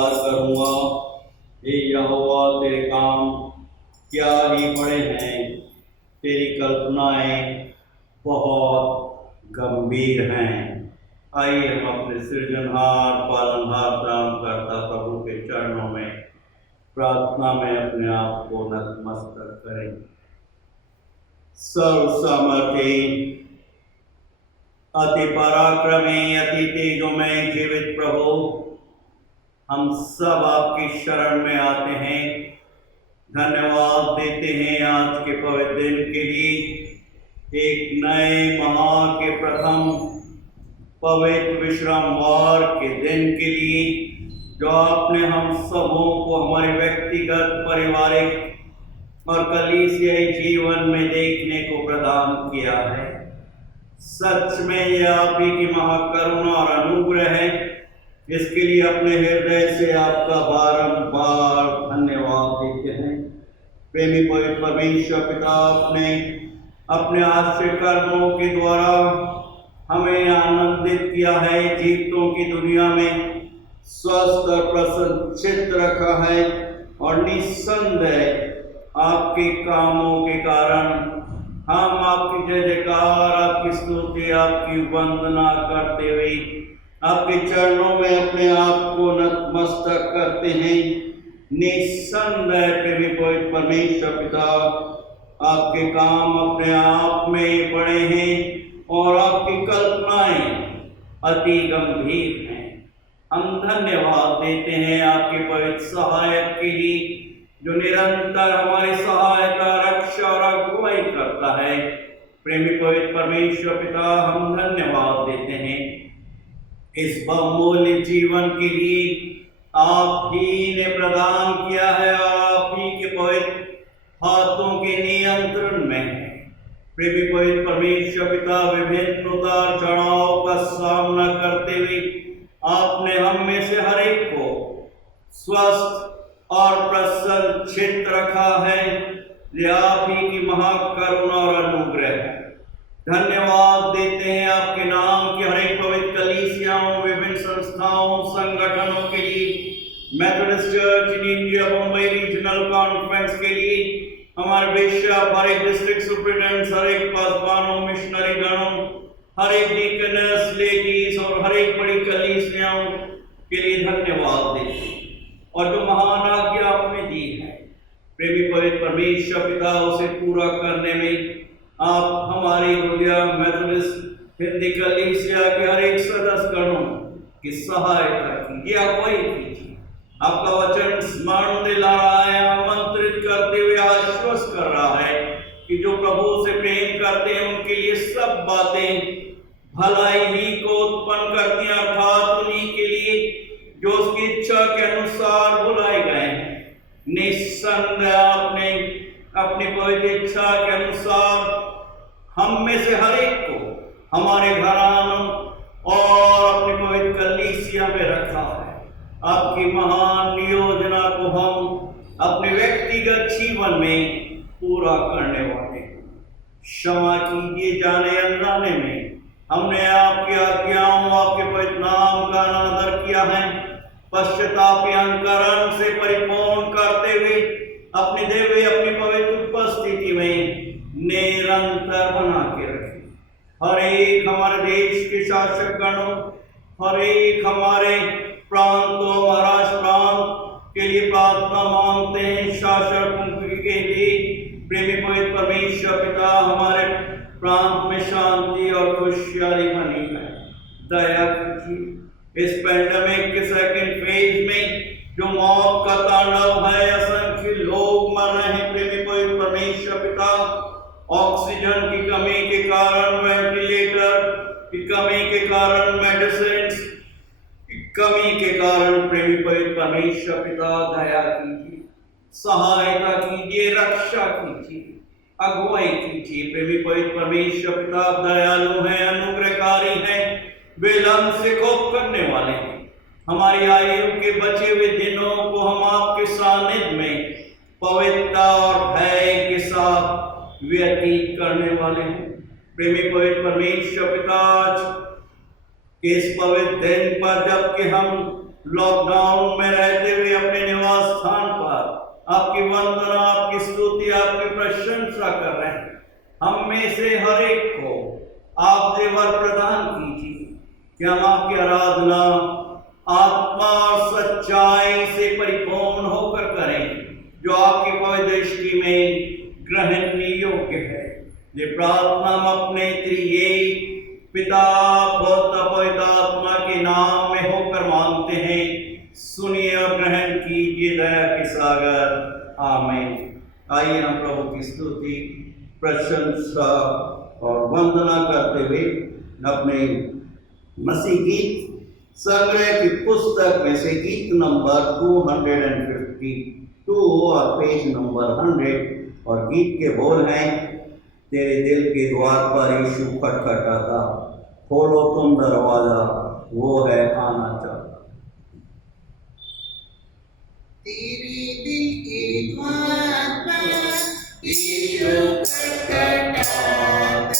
उद्धार करूँगा। हे यहोवा, तेरे काम क्या ही बड़े हैं, तेरी कल्पनाएं बहुत गंभीर हैं। आइए हम अपने सृजनहार पालनहार त्राणकर्ता प्रभु के चरणों में प्रार्थना में अपने आप को नतमस्तक करें। सर्व सामर्थ्य, अति पराक्रमी, अति तेजोमय जीवित प्रभु, हम सब आपकी शरण में आते हैं। धन्यवाद देते हैं आज के पवित्र दिन के लिए, एक नए माह के प्रथम पवित्र विश्रामवार के दिन के लिए, जो आपने हम सबों को हमारे व्यक्तिगत, पारिवारिक और कलीसियाई जीवन में देखने को प्रदान किया है। सच में यह आप ही की महाकरुणा और अनुग्रह है। इसके लिए अपने हृदय से आपका बारंबार धन्यवाद देते हैं। प्रेमी पवित्र परमेश्वर पिता, आपने अपने आश्चर्य कर्मों के द्वारा हमें आनंदित किया है, जीवितों की दुनिया में स्वस्थ और प्रसन्नचित्त रखा है, और निस्संदेह आपके कामों के कारण हम आपकी जय जयकार, आपकी स्तुति, आपकी वंदना करते हुए आपके चरणों में अपने आप को नतमस्तक करते हैं। निस्संदेह प्रेमी पवित्र परमेश्वर पिता, आपके काम अपने आप में बड़े हैं और आपकी कल्पनाएं अति गंभीर हैं। हम धन्यवाद देते हैं आपके पवित्र सहायक के लिए, जो निरंतर हमारी सहायता, रक्षा और अगुवाई करता है। प्रेमी पवित्र परमेश्वर पिता, हम धन्यवाद देते हैं इस बहुमूल्य जीवन के लिए आप ही ने प्रदान किया है, आप ही के पवित्र हाथों के नियंत्रण में है। प्रेमी पवित्र परमेश्वर पिता, विभिन्न उतार चढ़ाव का सामना करते हुए आपने हम में से हर एक को स्वस्थ और प्रसन्न चित्त रखा है। यह आप ही की महाकरुणा और अनुग्रह है। धन्यवाद देते हैं आपके नाम की हर एक पवित्र कलीसियाओं, विभिन्न संस्थाओं, संगठनों के लिए, Methodist church in India Bombay regional conference के लिए, हमारे बिशप, हर एक डिस्ट्रिक्ट सुपरिटेंडेंट, हर एक पासवानों, मिशनरी गणों, हर एक डीकनस, लेडीज और हर एक बड़ी कलीसियाओं के लिए धन्यवाद देते हैं। और जो महान आज्ञा आपने दी है प्रेमी पवित्र परमेश्वर पिता, उसे पूरा करने में आप हमारी इंडिया मेथोडिस्ट हिंदी कलीसिया के हर एक सदस्य गणों की सहायता कीजिए, अगुवाई कीजिए। आपका वचन स्मरण दिला रहा है, आमंत्रित करते हुए आश्वस्त कर रहा है कि जो प्रभु से प्रेम करते हैं उनके लिए सब बातें भलाई ही को उत्पन्न करती हैं, अर्थात उन्हीं के लिए जो उसकी इच्छा के अनुसार बुलाए गए हैं। निस्संदेह आपने अपनी पवित्र इच्छा के अनुसार हम में से हर एक को हमारे घरानों और अपनी पवित्र कलीसिया में रखा है। आपकी महान योजना को हम अपने व्यक्तिगत जीवन में पूरा करने वाले हैं। क्षमा कीजिए जाने अनजाने में हमने आपकी आज्ञाओं, आपके पवित्र नाम का अनादर किया है। पश्चाताप अंतकरण से परिपूर्ण करते हुए अपनी देवी, अपनी पवित्र उपस्थिति में निरंतर बना के रखें। हर एक हमारे देश के शासक गणों, हर एक हमारे प्रांतों, महाराष्ट्र प्रांत के लिए प्रार्थना मांगते हैं। शासकों के लिए प्रेमी पवित्र परमेश्वर पिता, हमारे प्रांत में शांति और खुशहाली बनी है। दया कीजिए। इस पैंडेमिक के सेकंड फेज में जो मौत का तांडव है, असंख्य लोग मर रहे हैं। प्रेमी पवित्र परमेश्वर पिता, ऑक्सीजन की कमी के कारण, वेंटिलेटर की कमी के कारण, मेडिसिन की कमी के कारण, प्रेमी पवित्र परमेश्वर पिता दया कीजिए, सहायता कीजिए, रक्षा कीजिए, अगुवाई कीजिए। प्रेमी पवित्र परमेश्वर पिता दयालु हैं, अनुग्रहकारी हैं, विलंब से कोप करने वाले हैं। हमारी आयु के बचे हुए दिनों को हम आपके सानिध्य में पवित्रता और भय के साथ व्यतीत करने वाले हैं। प्रेमी पवित्र परमेश्वर पिता, आज इस पवित्र दिन पर जबकि हम लॉकडाउन में रहते हुए अपने निवास स्थान पर आपकी वंदना, आपकी स्तुति, आपकी प्रशंसा कर रहे हैं। हम में से हर एक को आप देवर प्रदान कीजिए कि हम आपकी आराधना आत्मा और सच्चाई से परिपूर्ण होकर करें, जो आपकी पवित्र दृष्टि में ग्रहणीय योग्य है। ये प्रार्थना हम अपने त्रिएक पिता, पुत्र, पवित्र आत्मा के नाम में होकर मांगते हैं। सुनिए और ग्रहण कीजिए दया के सागर। आमीन। आइए हम प्रभु की स्तुति, प्रशंसा और वंदना करते हुए अपने मसीह गीत संग्रह की पुस्तक में से गीत नंबर 252 और पेज नंबर 100, और गीत के बोल हैं, तेरे दिल के द्वार पर यीशु खटखटाता, खोलो तुम दरवाजा, वो है आना चाहता। तेरे दिल के द्वार पर यीशु खटखटाता,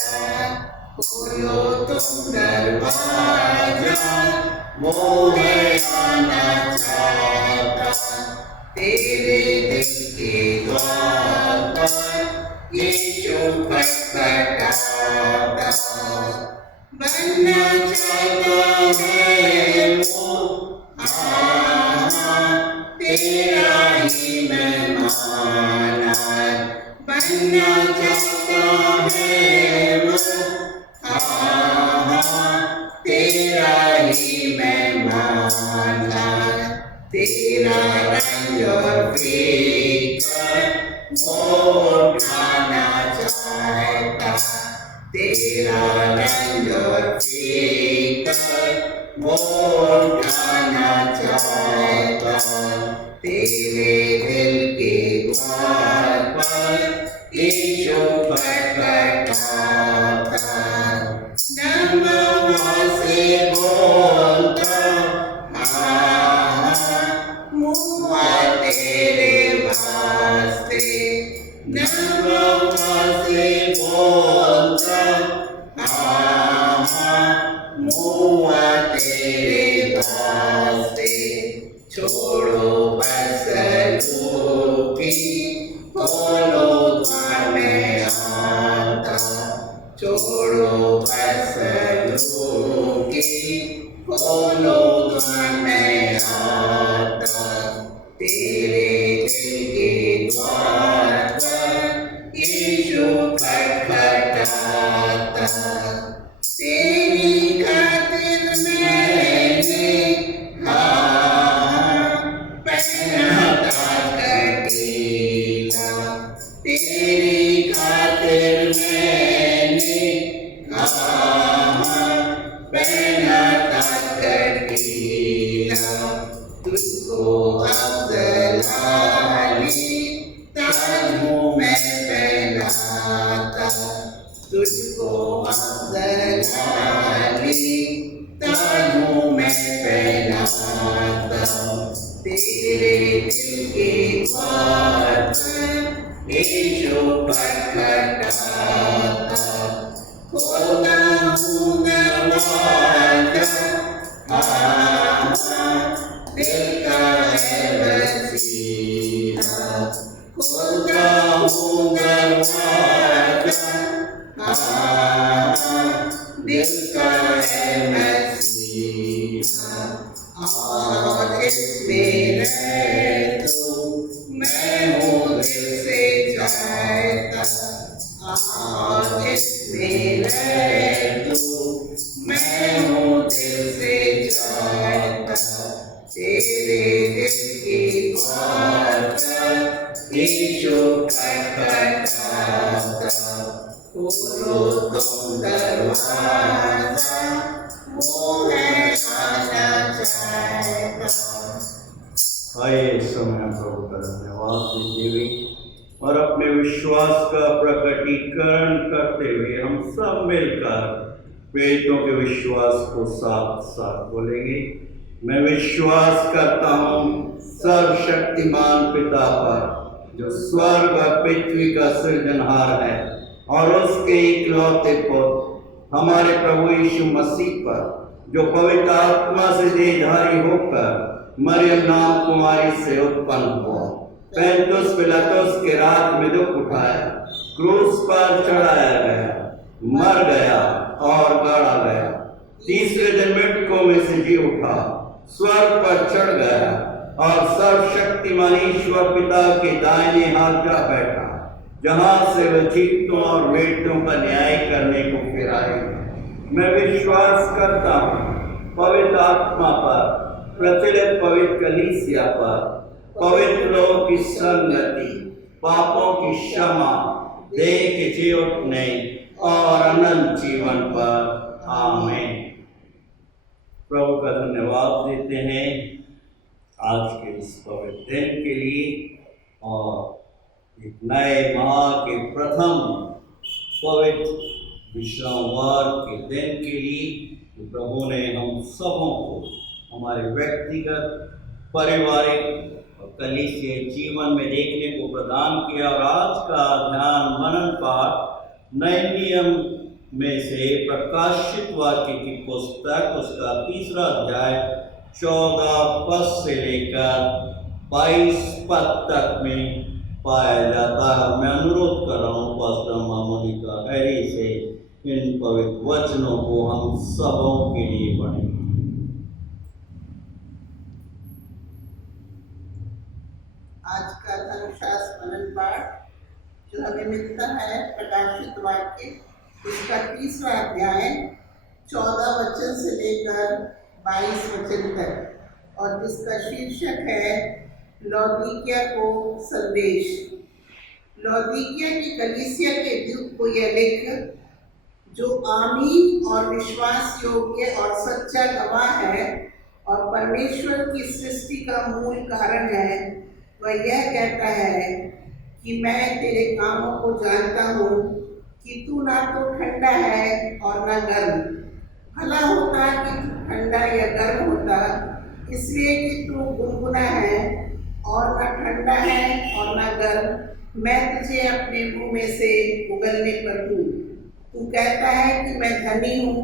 खोलो तुम दरवाजा, वो है आना चाहता। तेरे दिल के द्वार पर यीशु खटखटाता, बनना चाहता है वो, तेरा ही मेहमान, बनना चाहता है वो, तेरा ही मेहमान। तेरा रंग और फिकर वो उठाना चाहता, तेरा रंग और फिकर वो उठाना चाहता। तेरे दिल के द्वार पर यीशु खटखटाता, नमवा से बोलता, मुआ तेरे वास्ते, नमवा से बोलता, मुआ तेरे वास्ते। छोड़ो बस लोकी, खोलो द्वार में आता, छोड़ो बस लोकी, खोलो द्वार में आता। तेरे दिल के द्वार पर यीशु खटखटाता, तेरी खातिर मैंने पहना था कटीला, तेरी खातिर मैंने पहना था कटीला। तुझको अफजल ताजों में पहनाता, तुझको अफजल ताजों में पहनाता। तेरे दिल के द्वार पर यीशु खटखटाता, खोलता हूँ दरवाजा, दिल का है वसीला, खोलता हूँ दरवाजा, दिल का है वसीला। और इसमें रह तू, मैं हूँ दिल से चाहता, और इसमें रह तू, मैं हूँ दिल से चाहता। तेरे दिल के द्वार पर यीशु खटखटाता, खोलो तुम दरवाजा, वो है आना चाहता। आइए समय प्रभु का धन्यवाद देते हुए और अपने विश्वास का प्रकटीकरण करते हुए हम सब मिलकर वेदों के विश्वास को साथ साथ बोलेंगे। मैं विश्वास करता हूँ सर्वशक्तिमान पिता पर, जो स्वर्ग और पृथ्वी का सृजनहार है, और उसके इकलौते पुत्र हमारे प्रभु यीशु मसीह पर, जो पवित्र आत्मा से देहधारी होकर मरियम नाम कुमारी से उत्पन्न हुआ, पैंतुस पिलातुस के राज में दुख उठाया, क्रूस पर चढ़ाया गया, मर गया और गाड़ा गया, तीसरे दिन मृतकों में से जी उठा, स्वर्ग पर चढ़ गया और सर्वशक्तिमान ईश्वर पिता के दाहिने हाथ जा बैठा, जहां से वह जीतों और मृतों का न्याय करने को फिर आएगा। मैं विश्वास करता हूँ पवित्र आत्मा पर, प्रचलित पवित्र कलीसिया पर, पवित्र लोगों की संगति, पापों की क्षमा, देह के जी उठने और अनंत जीवन पर। आमीन। प्रभु का धन्यवाद देते हैं आज के इस पवित्र दिन के लिए और एक नए माह के प्रथम पवित्र विश्रामवार के दिन के लिए प्रभु ने हम सबों को हमारे व्यक्तिगत, पारिवारिक और कलीसिया जीवन में देखने को प्रदान किया। और आज का ध्यान मनन पाठ नए नियम में से प्रकाशित वाक्य की पुस्तक, उसका 3 अध्याय 14 पद से लेकर 22 पद तक में पाया जाता है। मैं अनुरोध कर रहा हूँ पास्टर मोनिका हैरी से इन पवित्र वचनों को हम सबों के लिए पढ़ें। आज का धर्मशास्त्र मनन पाठ जो हमें मिलता है प्रकाशित वाक्य, इसका 3 अध्याय 14 वचन से लेकर 22 वचन तक, और जिसका शीर्षक है लौदीकिया को संदेश। लौदीकिया की कलीसिया के दूत को यह लिख, जो आमीन और विश्वास योग्य और सच्चा गवाह है और परमेश्वर की सृष्टि का मूल कारण है, वह यह कहता है कि मैं तेरे कामों को जानता हूँ कि तू ना तो ठंडा है और ना गर्म। भला होता कि तू ठंडा या गर्म होता, इसलिए कि तू गुनगुना है और ना ठंडा है और ना गर्म, मैं तुझे अपने मुंह में से उगलने पर दूँ। तू कहता है कि मैं धनी हूँ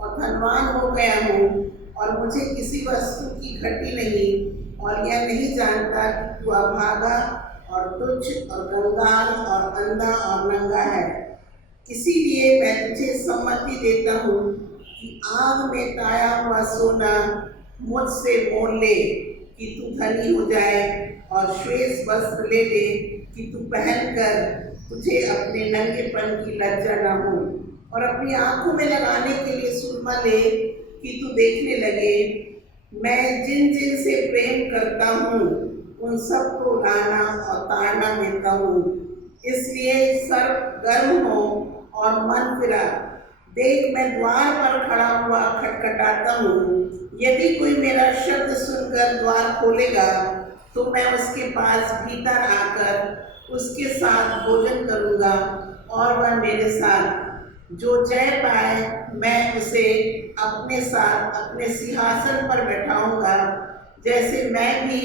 और धनवान हो गया हूँ और मुझे किसी वस्तु की घटी नहीं, और यह नहीं जानता कि तू अभागा और तुच्छ और कंगाल और अंधा और नंगा है। इसीलिए मैं तुझे सम्मति देता हूँ कि आग में ताया हुआ सोना मुझसे मोल ले कि तू धनी हो जाए, और श्वेत वस्त्र ले ले कि तू पहनकर तुझे अपने नंगेपन की लज्जा न हो, और अपनी आंखों में लगाने के लिए सुरमा ले कि तू देखने लगे। मैं जिन जिन से प्रेम करता हूँ उन सबको लाना और ताड़ना देता हूँ। इसलिए सर्व गर्म हो और मन फिरा। देख, मैं द्वार पर खड़ा हुआ खटखटाता हूँ। यदि कोई मेरा शब्द सुनकर द्वार खोलेगा तो मैं उसके पास भीतर आकर उसके साथ भोजन करूँगा और वह मेरे साथ। जो जय पाए मैं उसे अपने साथ अपने सिंहासन पर बैठाऊंगा, जैसे मैं भी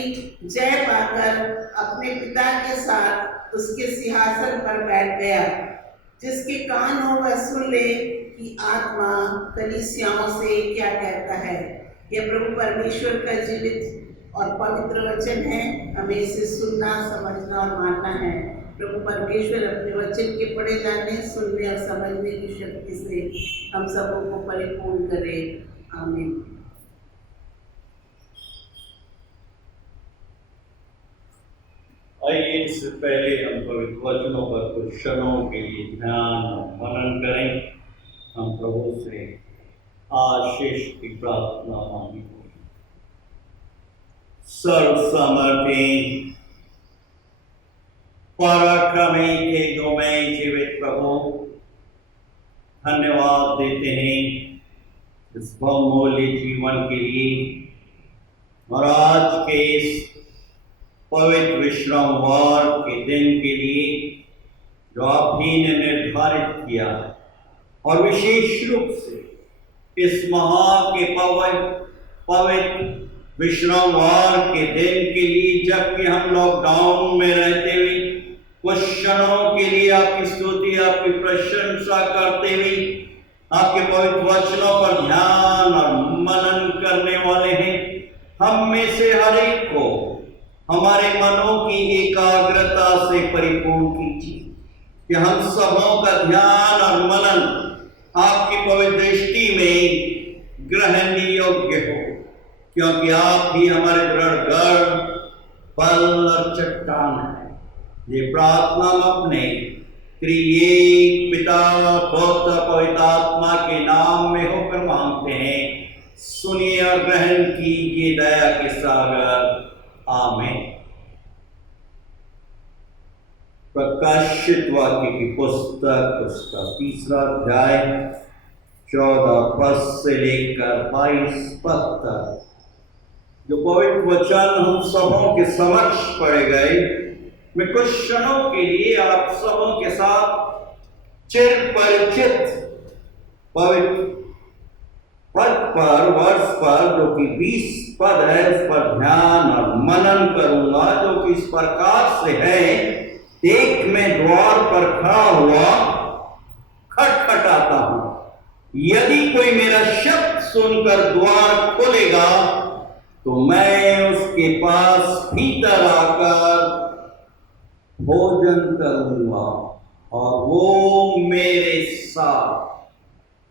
जय पाकर अपने पिता के साथ उसके सिंहासन पर बैठ गया। जिसके कान हो वह सुन ले कि आत्मा कलीसियाओं से क्या कहता है। यह प्रभु परमेश्वर का जीवित और पवित्र वचन है। हमें इसे सुनना, समझना और मानना है। प्रभु परमेश्वर अपने वचन के पढ़े जाने, सुनने और समझने की शक्ति से हम सबों को परिपूर्ण करे। आमीन। आइए, इससे पहले हम पवित्र वचनों पर कुछ क्षणों के लिए ध्यान और मनन करें। हम प्रभु से आशीष की प्रार्थना मांगे। सर्वसमर्थी पराक्रमी के दो में जीवित प्रभु, धन्यवाद देते हैं इस बहुमूल्य जीवन के लिए और आज के इस पवित्र विश्रामवार के दिन के लिए जो आप ही ने निर्धारित किया, और विशेष रूप से इस महा के पवित्र विश्रामवार के दिन के लिए, जबकि हम लॉकडाउन में रहते हुए कुछ क्षणों के लिए आपकी स्तुति, आपकी प्रशंसा करते हुए आपके पवित्र वचनों पर ध्यान और मनन करने वाले हैं। हम में से हर एक को हमारे मनों की एकाग्रता से परिपूर्ण कीजिए कि हम सबों का ध्यान और मनन आपकी पवित्र दृष्टि में ग्रहण योग्य हो, क्योंकि आप ही हमारे दृढ़ गढ़, बल और चट्टान है। ये प्रार्थना हम अपने त्रिएक पिता, पुत्र, पवित्र आत्मा के नाम में होकर मांगते हैं। सुनिए और ग्रहण कीजिए दया के सागर। आमीन। प्रकाशित वाक्य की पुस्तक उसका 3 अध्याय 14 पद से लेकर 22 पद तक जो पवित्र वचन हम सबों के समक्ष पढ़े गए, मैं कुछ क्षणों के लिए आप सबों के साथ चिर परिचित पवित्र पद पर, वर्ष पर, जो कि 20 पद है, उस पर ध्यान और मनन करूंगा, जो कि इस प्रकार से है। एक मैं द्वार पर खड़ा हुआ खटखटाता हूं। यदि कोई मेरा शब्द सुनकर द्वार खोलेगा तो मैं उसके पास भीतर आकर भोजन करूंगा और वो मेरे साथ।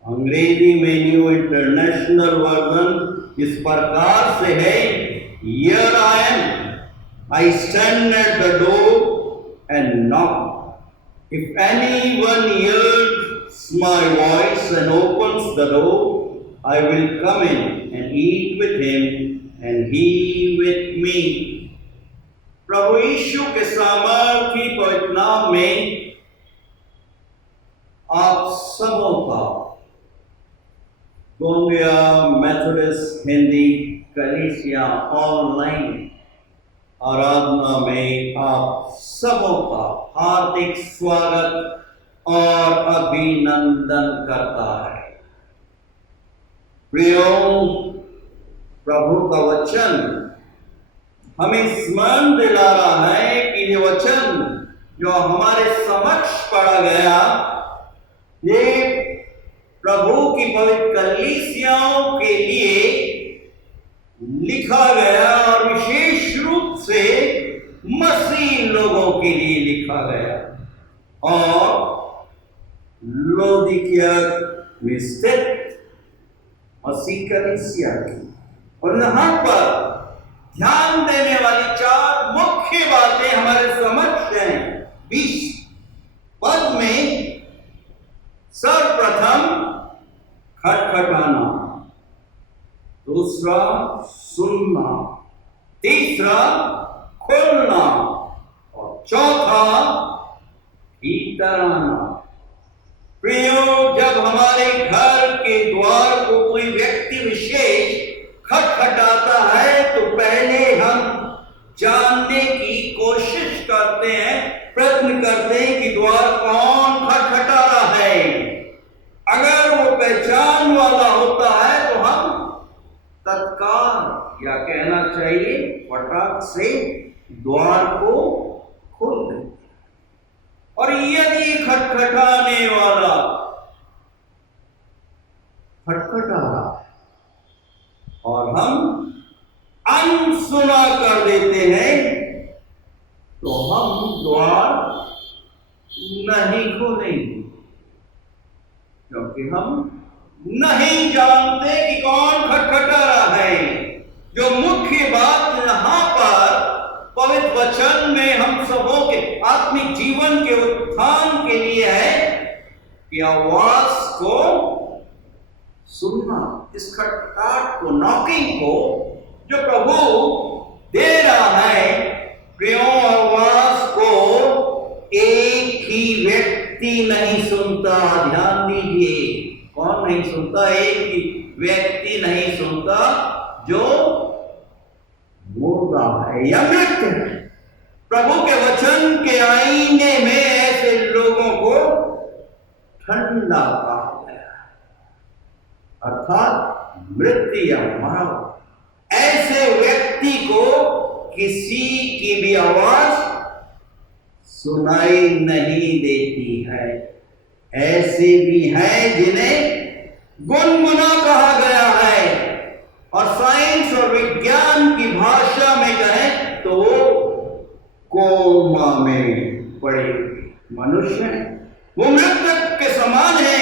अंग्रेजी में न्यू इंटरनेशनल वर्जन इस प्रकार से है, Here I stand at the door and knock. If anyone hears my voice and opens the door, I will come in and eat with him and he with me. प्रभु यीशु के सामर्थी पवित्र नाम में आप सबों का गोंदिया मेथोडिस्ट हिंदी कलीसिया ऑनलाइन आराधना में आप सबों का हार्दिक स्वागत और अभिनंदन करता है। प्रियो, प्रभु का वचन हमें स्मरण दिला रहा है कि ये वचन जो हमारे समक्ष पढ़ा गया, ये प्रभु की पवित्र कलीसियाओं के लिए लिखा गया और विशेष रूप से मसीह लोगों के लिए लिखा गया और लौदीकिया में स्थित मसीह कलीसिया की। और यहाँ पर ध्यान देने वाली 4 मुख्य बातें हमारे समक्ष हैं 20 पद में। सर्वप्रथम खटखटाना, दूसरा सुनना, तीसरा खोलना और चौथा भीतर आना। प्रियो, जब हमारे घर के द्वार को कोई व्यक्ति विशेष खटखटाता है तो पहले हम जानने की कोशिश करते हैं, प्रयत्न करते हैं कि द्वार कौन खटखटा रहा है। अगर वो पहचान वाला होता है तो हम तत्काल, या कहना चाहिए फटाक से, द्वार को खोल देते। और यदि खटखटाने वाला खटखटा रहा है और हम अनसुना कर देते हैं तो हम द्वार नहीं खोलेंगे, क्योंकि हम नहीं जानते कि कौन खटखटा रहा है। जो मुख्य बात यहाँ पर पवित्र वचन में हम सबों के आत्मिक जीवन के उत्थान के लिए है कि आवाज को सुनना, इस खटखटाहट को, नॉकिंग को जो प्रभु दे रहा है। प्रियो, आवाज को एक ही व्यक्ति नहीं सुनता। ध्यान दीजिए, कौन नहीं सुनता? एक ही व्यक्ति नहीं सुनता, जो मुर्दा है या मृत है। प्रभु के वचन के आईने में ऐसे लोगों को ठंडा कहा गया, अर्थात मृत या मरा। ऐसे व्यक्ति को किसी की भी आवाज सुनाई नहीं देती है। ऐसे भी हैं जिन्हें गुनगुना कहा गया है और साइंस और विज्ञान की भाषा में कहें तो वो कोमा में पड़े मनुष्य है। वो मृतक के समान है।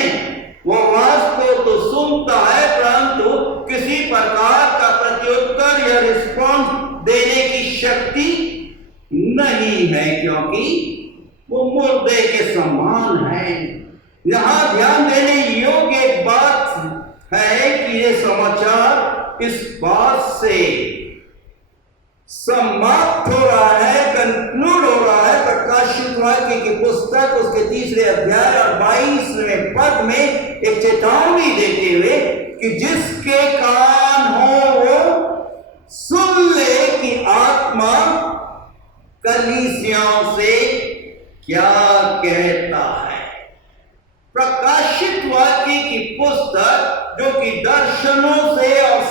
वो आवाज को तो सुनता है परंतु किसी प्रकार का प्रत्युत्तर या रिस्पॉन्स देने की शक्ति नहीं है, क्योंकि वो मुर्दे के समान है। यहां ध्यान देने योग्य एक बात है कि ये समाचार इस बात से समाप्त हो रहा है, कंक्लूड हो रहा है प्रकाशित वाक्य की पुस्तक उसके 3 अध्याय और 22वें पद में एक चेतावनी देते हुए कि जिसके कान हो वो सुन ले कि आत्मा कलीसियाओं से क्या कहता है। प्रकाशित वाक्य की पुस्तक जो कि दर्शनों से और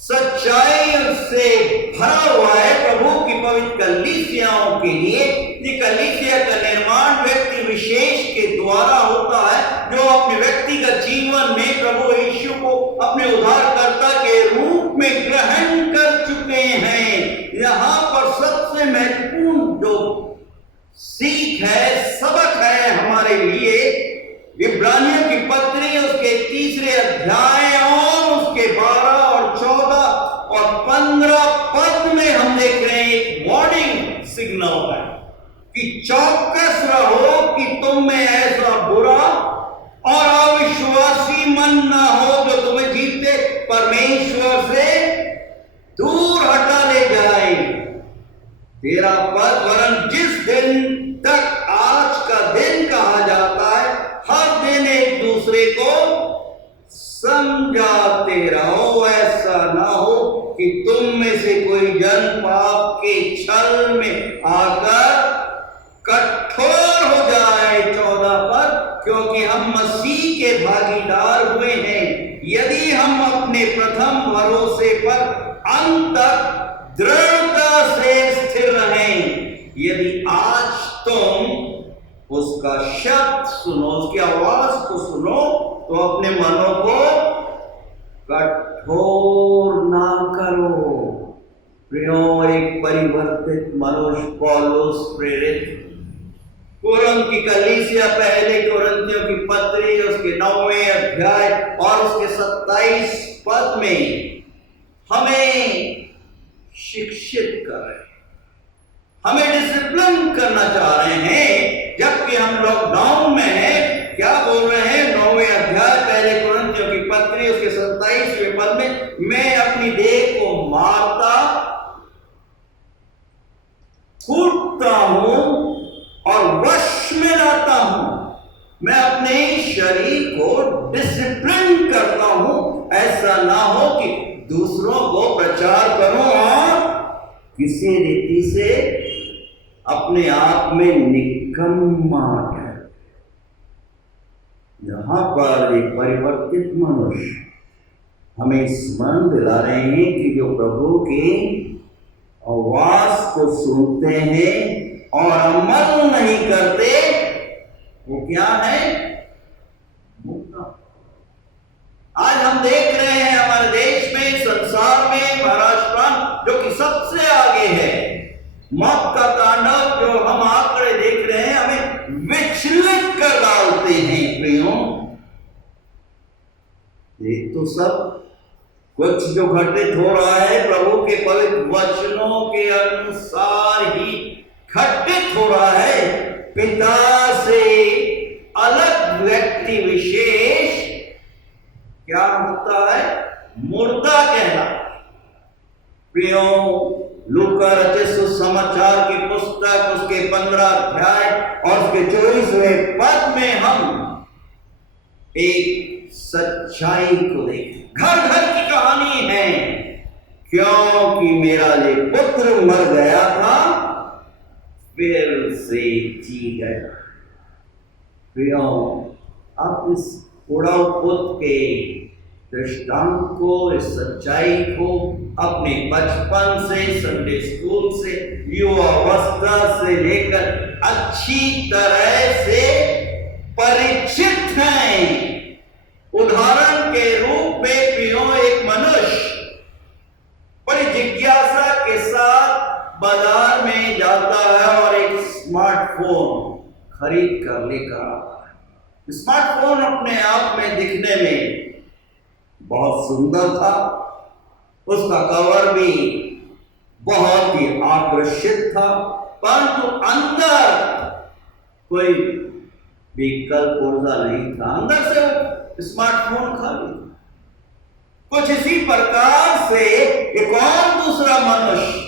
सच्चाई से भरा हुआ है प्रभु की पवित्र कलीसियाओं के लिए। ये कलीसिया का निर्माण व्यक्ति विशेष के द्वारा होता है जो अपने व्यक्तिगत जीवन में प्रभु यीशु को अपने उद्धारकर्ता के रूप में ग्रहण कर चुके हैं। यहाँ पर सबसे महत्वपूर्ण जो सीख है, सबक है हमारे लिए, इब्रानियों की पत्री उसके 3 अध्याय और उसके 12 और 14 और 15 पद में हम देख रहे हैं एक वार्निंग सिग्नल है कि चौकस रहो कि तुम में ऐसा बुरा और अविश्वासी मन ना हो जो तुम्हें जीते परमेश्वर से दूर हटा ले जाए। 13 पद, वरन जिस दिन तक आज का दिन कहा जाता है हर दिन एक दूसरे को समझाते रहो, ऐसा ना हो कि तुम में से कोई जन पाप के छल में आकर कठोर हो जाए। 14 पर, क्योंकि हम मसीह के भागीदार हुए हैं यदि हम अपने प्रथम भरोसे पर अंत तक दृढ़ता से स्थिर रहें। यदि आज तुम उसका शब्द सुनो, उसकी आवाज को सुनो, तो अपने मनों को कठोर ना करो। प्रियो, एक परिवर्तित मनुष्य पौलुस प्रेरित कोरिन्थ की कलीसिया पहले कोरिन्थियों की पत्री उसके 9वें अध्याय और उसके 27 पद में हमें शिक्षित कर रहे हैं, हमें डिसिप्लिन करना चाह रहे हैं, जबकि हम लॉकडाउन में हैं। क्या बोल रहे हैं 9वें अध्याय पहले कोरिन्थियों की पत्री उसके 27वें पद में, मैं अपनी देह को मारता कूटता हूं और वश में लाता हूं। मैं अपने शरीर को डिसिप्लिन करता हूं, ऐसा ना हो कि दूसरों को प्रचार करूं और किसी रीति से अपने आप में निकम्मा है। यहां पर एक परिवर्तित मनुष्य हमें स्मरण दिला रहे हैं कि जो प्रभु की आवाज को सुनते हैं और अमल नहीं करते वो क्या है? आज हम देख रहे हैं हमारे देश में, संसार में, महाराष्ट्र जो कि सबसे आगे है, मौत का तांडव जो हम आंकड़े देख रहे हैं हमें विचलित कर डालते हैं। प्रियों, एक तो सब कुछ जो घटित हो रहा है प्रभु के पवित्र वचनों के अनुसार ही घटित हो रहा है। पिता से अलग व्यक्ति विशेष क्या होता है? मुर्दा कहना। प्रियों, लूका रचित सुसमाचार की पुस्तक उसके 15 अध्याय और उसके 24वें पद में हम एक सच्चाई को देखें। घर घर की कहानी है, क्योंकि मेरा ये पुत्र मर गया था फिर से जी गया। प्रियों, आप इस उड़ाऊ पुत्र के दृष्टांत को, इस सच्चाई को अपने बचपन से, संडे स्कूल से, युवावस्था से लेकर अच्छी तरह से परिचित हैं। उदाहरण के रूप में प्रियो, एक मनुष्य बड़ी जिज्ञासा के साथ बाजार में जाता है और एक स्मार्टफोन खरीद कर लेकर आता है। स्मार्टफोन अपने आप में दिखने में बहुत सुंदर था, उसका कवर भी बहुत ही आकर्षित था, परंतु अंदर कोई विकल्प ऊर्जा नहीं था, अंदर से स्मार्टफोन खाली था। कुछ इसी प्रकार से एक और दूसरा मनुष्य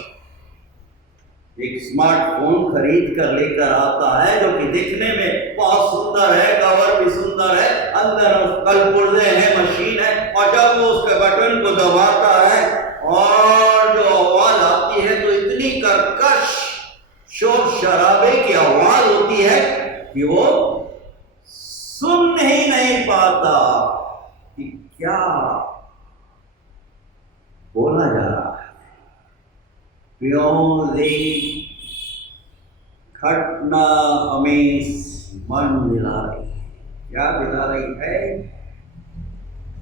एक स्मार्टफोन खरीद कर लेकर आता है, जो कि दिखने में बहुत सुंदर है, कवर भी सुंदर है, अंदर कलपुर्जे हैं, मशीन है, और जब वो उसके बटन को दबाता है और जो आवाज आती है तो इतनी कर्कश शोर शराबे की आवाज होती है कि वो सुन ही नहीं पाता कि क्या बोला जा रहा है। घटना हमें मन दिला रही है, क्या दिला रही है?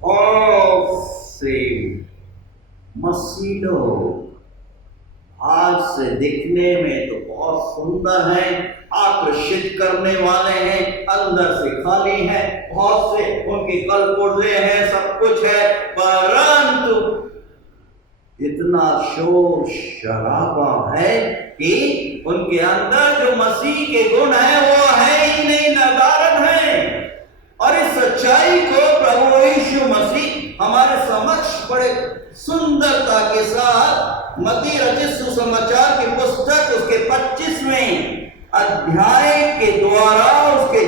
और से मसीहो आज से दिखने में तो बहुत सुंदर है, आकर्षित करने वाले हैं, अंदर से खाली हैं, बहुत से उनके कलपुर्जे हैं, सब कुछ है, परंतु इतना शोर शराबा है कि उनके अंदर जो मसीह के गुण है वो है ही नहीं, नदारद है। और इस सच्चाई को प्रभु यीशु मसीह हमारे समक्ष बड़े सुंदरता के साथ मत्ती रचित सुसमाचार की पुस्तक उसके 25वें अध्याय के द्वारा उसके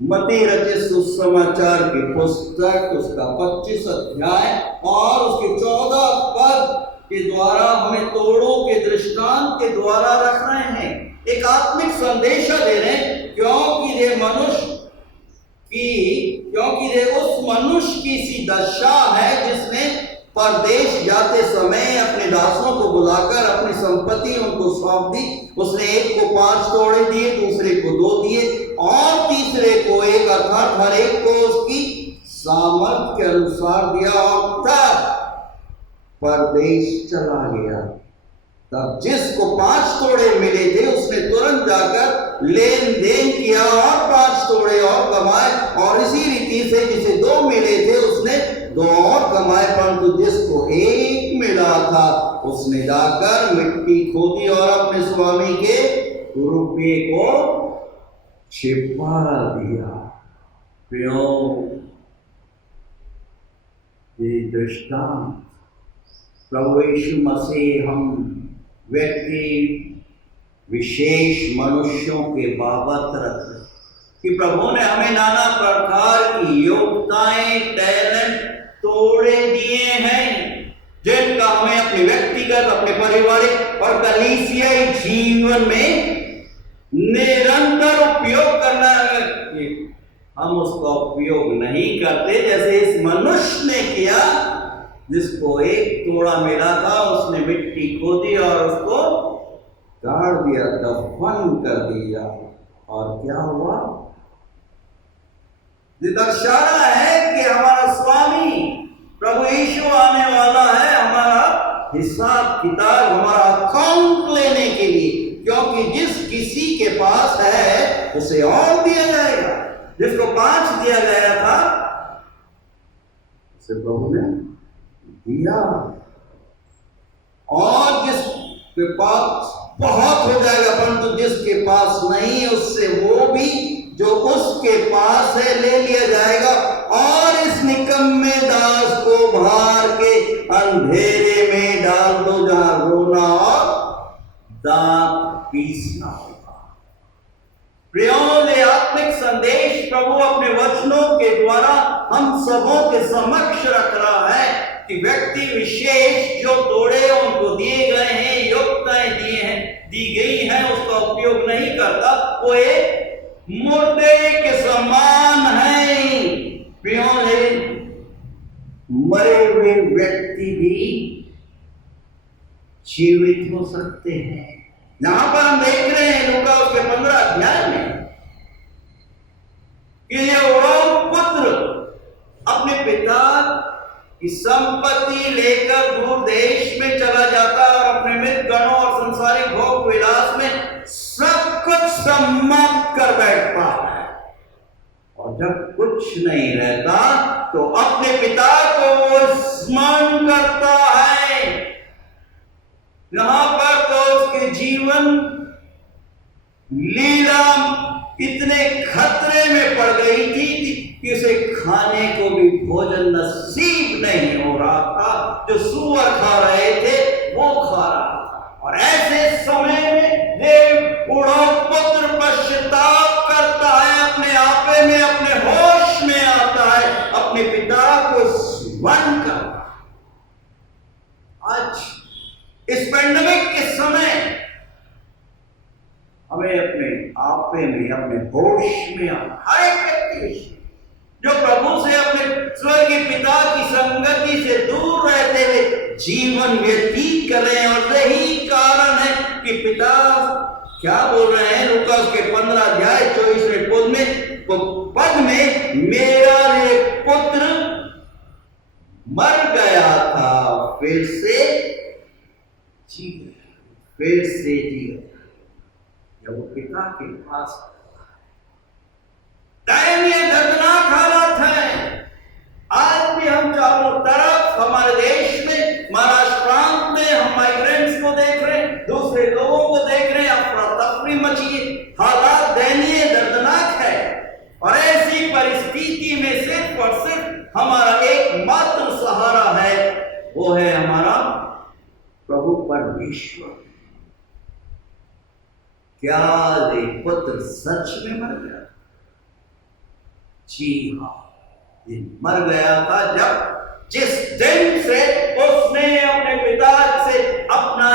मत्ती रचित सुसमाचार की पुस्तक उसका 25 अध्याय और उसके 14 पद के द्वारा हमें तोड़ों के दृष्टांत के द्वारा रख रहे हैं, एक आत्मिक संदेशा दे रहे हैं, क्योंकि ये उस मनुष्य की सी दशा है जिसने परदेश जाते समय अपने दासों को बुलाकर अपनी संपत्ति उनको सौंप दी। उसने एक को 5 तोड़े दिए, दूसरे को 2 दिए और तीसरे को 1, अर्थात हर एक को उसकी सामर्थ्य के अनुसार दिया, और तब परदेश चला गया। तब जिसको 5 तोड़े मिले थे उसने तुरंत जाकर लेन देन किया और 5 तोड़े और कमाए, और इसी रीति से जिसे 2 मिले थे उसने 2 और कमाए, परंतु जिसको 1 मिला था उसने जाकर मिट्टी खोदी और अपने स्वामी के रुपये को छिपा दिया। ये दृष्टांत प्रभु यीशु मसीह हम व्यक्ति विशेष मनुष्यों के बाबत रख कि प्रभु ने हमें नाना प्रकार की योग्यताएं, टैलेंट तोड़े दिए हैं, जिनका हमें अपने व्यक्तिगत, अपने पारिवारिक और कलीसियाई जीवन में निरंतर उपयोग करना है। हम उसका उपयोग नहीं करते, जैसे इस मनुष्य ने किया, जिसको 1 तोड़ा मिला था उसने मिट्टी खोदी और उसको गाड़ दिया, दफन कर दिया। और क्या हुआ? ये दर्शा रहा है कि हमारा स्वामी प्रभु यीशु आने वाला है, हमारा हिसाब किताब, हमारा अकाउंट लेने के लिए, क्योंकि जिस किसी के पास है उसे और दिया जाएगा। जिसको 5 दिया गया था उसे प्रभु ने दिया, और जिसके पास बहुत हो जाएगा, परंतु जिसके पास नहीं है उससे वो भी जो उसके पास है ले लिया जाएगा। और इस निकम्मे दास को बाहर के अंधेरे में डाल दो, जहां रोना और दांत पीसना होगा। प्रियों, ये आत्मिक संदेश प्रभु अपने वचनों के द्वारा हम सबों के समक्ष रख रहा है कि व्यक्ति विशेष जो तोड़े उनको दिए गए हैं, योग्यताएं दी गई हैं, उसका उपयोग नहीं करता, वो एक मुर्दे के समान है। प्रियों, मरे हुए व्यक्ति भी जीवित हो सकते हैं। यहां पर हम देख रहे हैं लूका उसके 15 अध्याय में कि ये वो पुत्र अपने पिता की संपत्ति लेकर दूर देश में चला जाता है और अपने मित्र गणों और संसारिक भोग विलास में सब कुछ समाप्त कर बैठता है। और जब कुछ नहीं रहता तो अपने पिता को वो स्मरण करता है। यहां पर तो उसके जीवन लीला इतने खतरे में पड़ गई थी कि उसे खाने को भी भोजन नसीब नहीं हो रहा था। जो सूअर खा रहे थे वो खा रहा था। और ऐसे समय में देव बूढ़ा पुत्र पश्चाताप करता है, अपने आपे में अपने होश में आता है, अपने पिता को स्मरण करता है। आज इस पैंडेमिक के समय हमें अपने आपे में अपने होश में हर एक व्यक्ति जो प्रभु से अपने स्वर्गीय पिता की संगति से दूर रहते हुए जीवन व्यतीत कर रहे हैं। और यही कारण है कि पिता क्या बोल रहे हैं लूकास के 15 अध्याय 24वें पद में, मेरा एक पुत्र मर गया था फिर से जी गया। जब वो पिता के पास दयनीय दर्दनाक हालत है। आज भी हम चारों तरफ हमारे देश में, महाराष्ट्र प्रांत में हम माइग्रेंट्स को देख रहे हैं, दूसरे लोगों को देख रहे हैं, अफरा तफरी मची, हालात दयनीय दर्दनाक है। और ऐसी परिस्थिति में सिर्फ और सिर्फ हमारा एकमात्र सहारा है, वो है हमारा प्रभु परमेश्वर। क्या ये पुत्र सच में मर गया? जी हाँ, ये मर गया था जिस दिन से उसने अपने पिता से अपना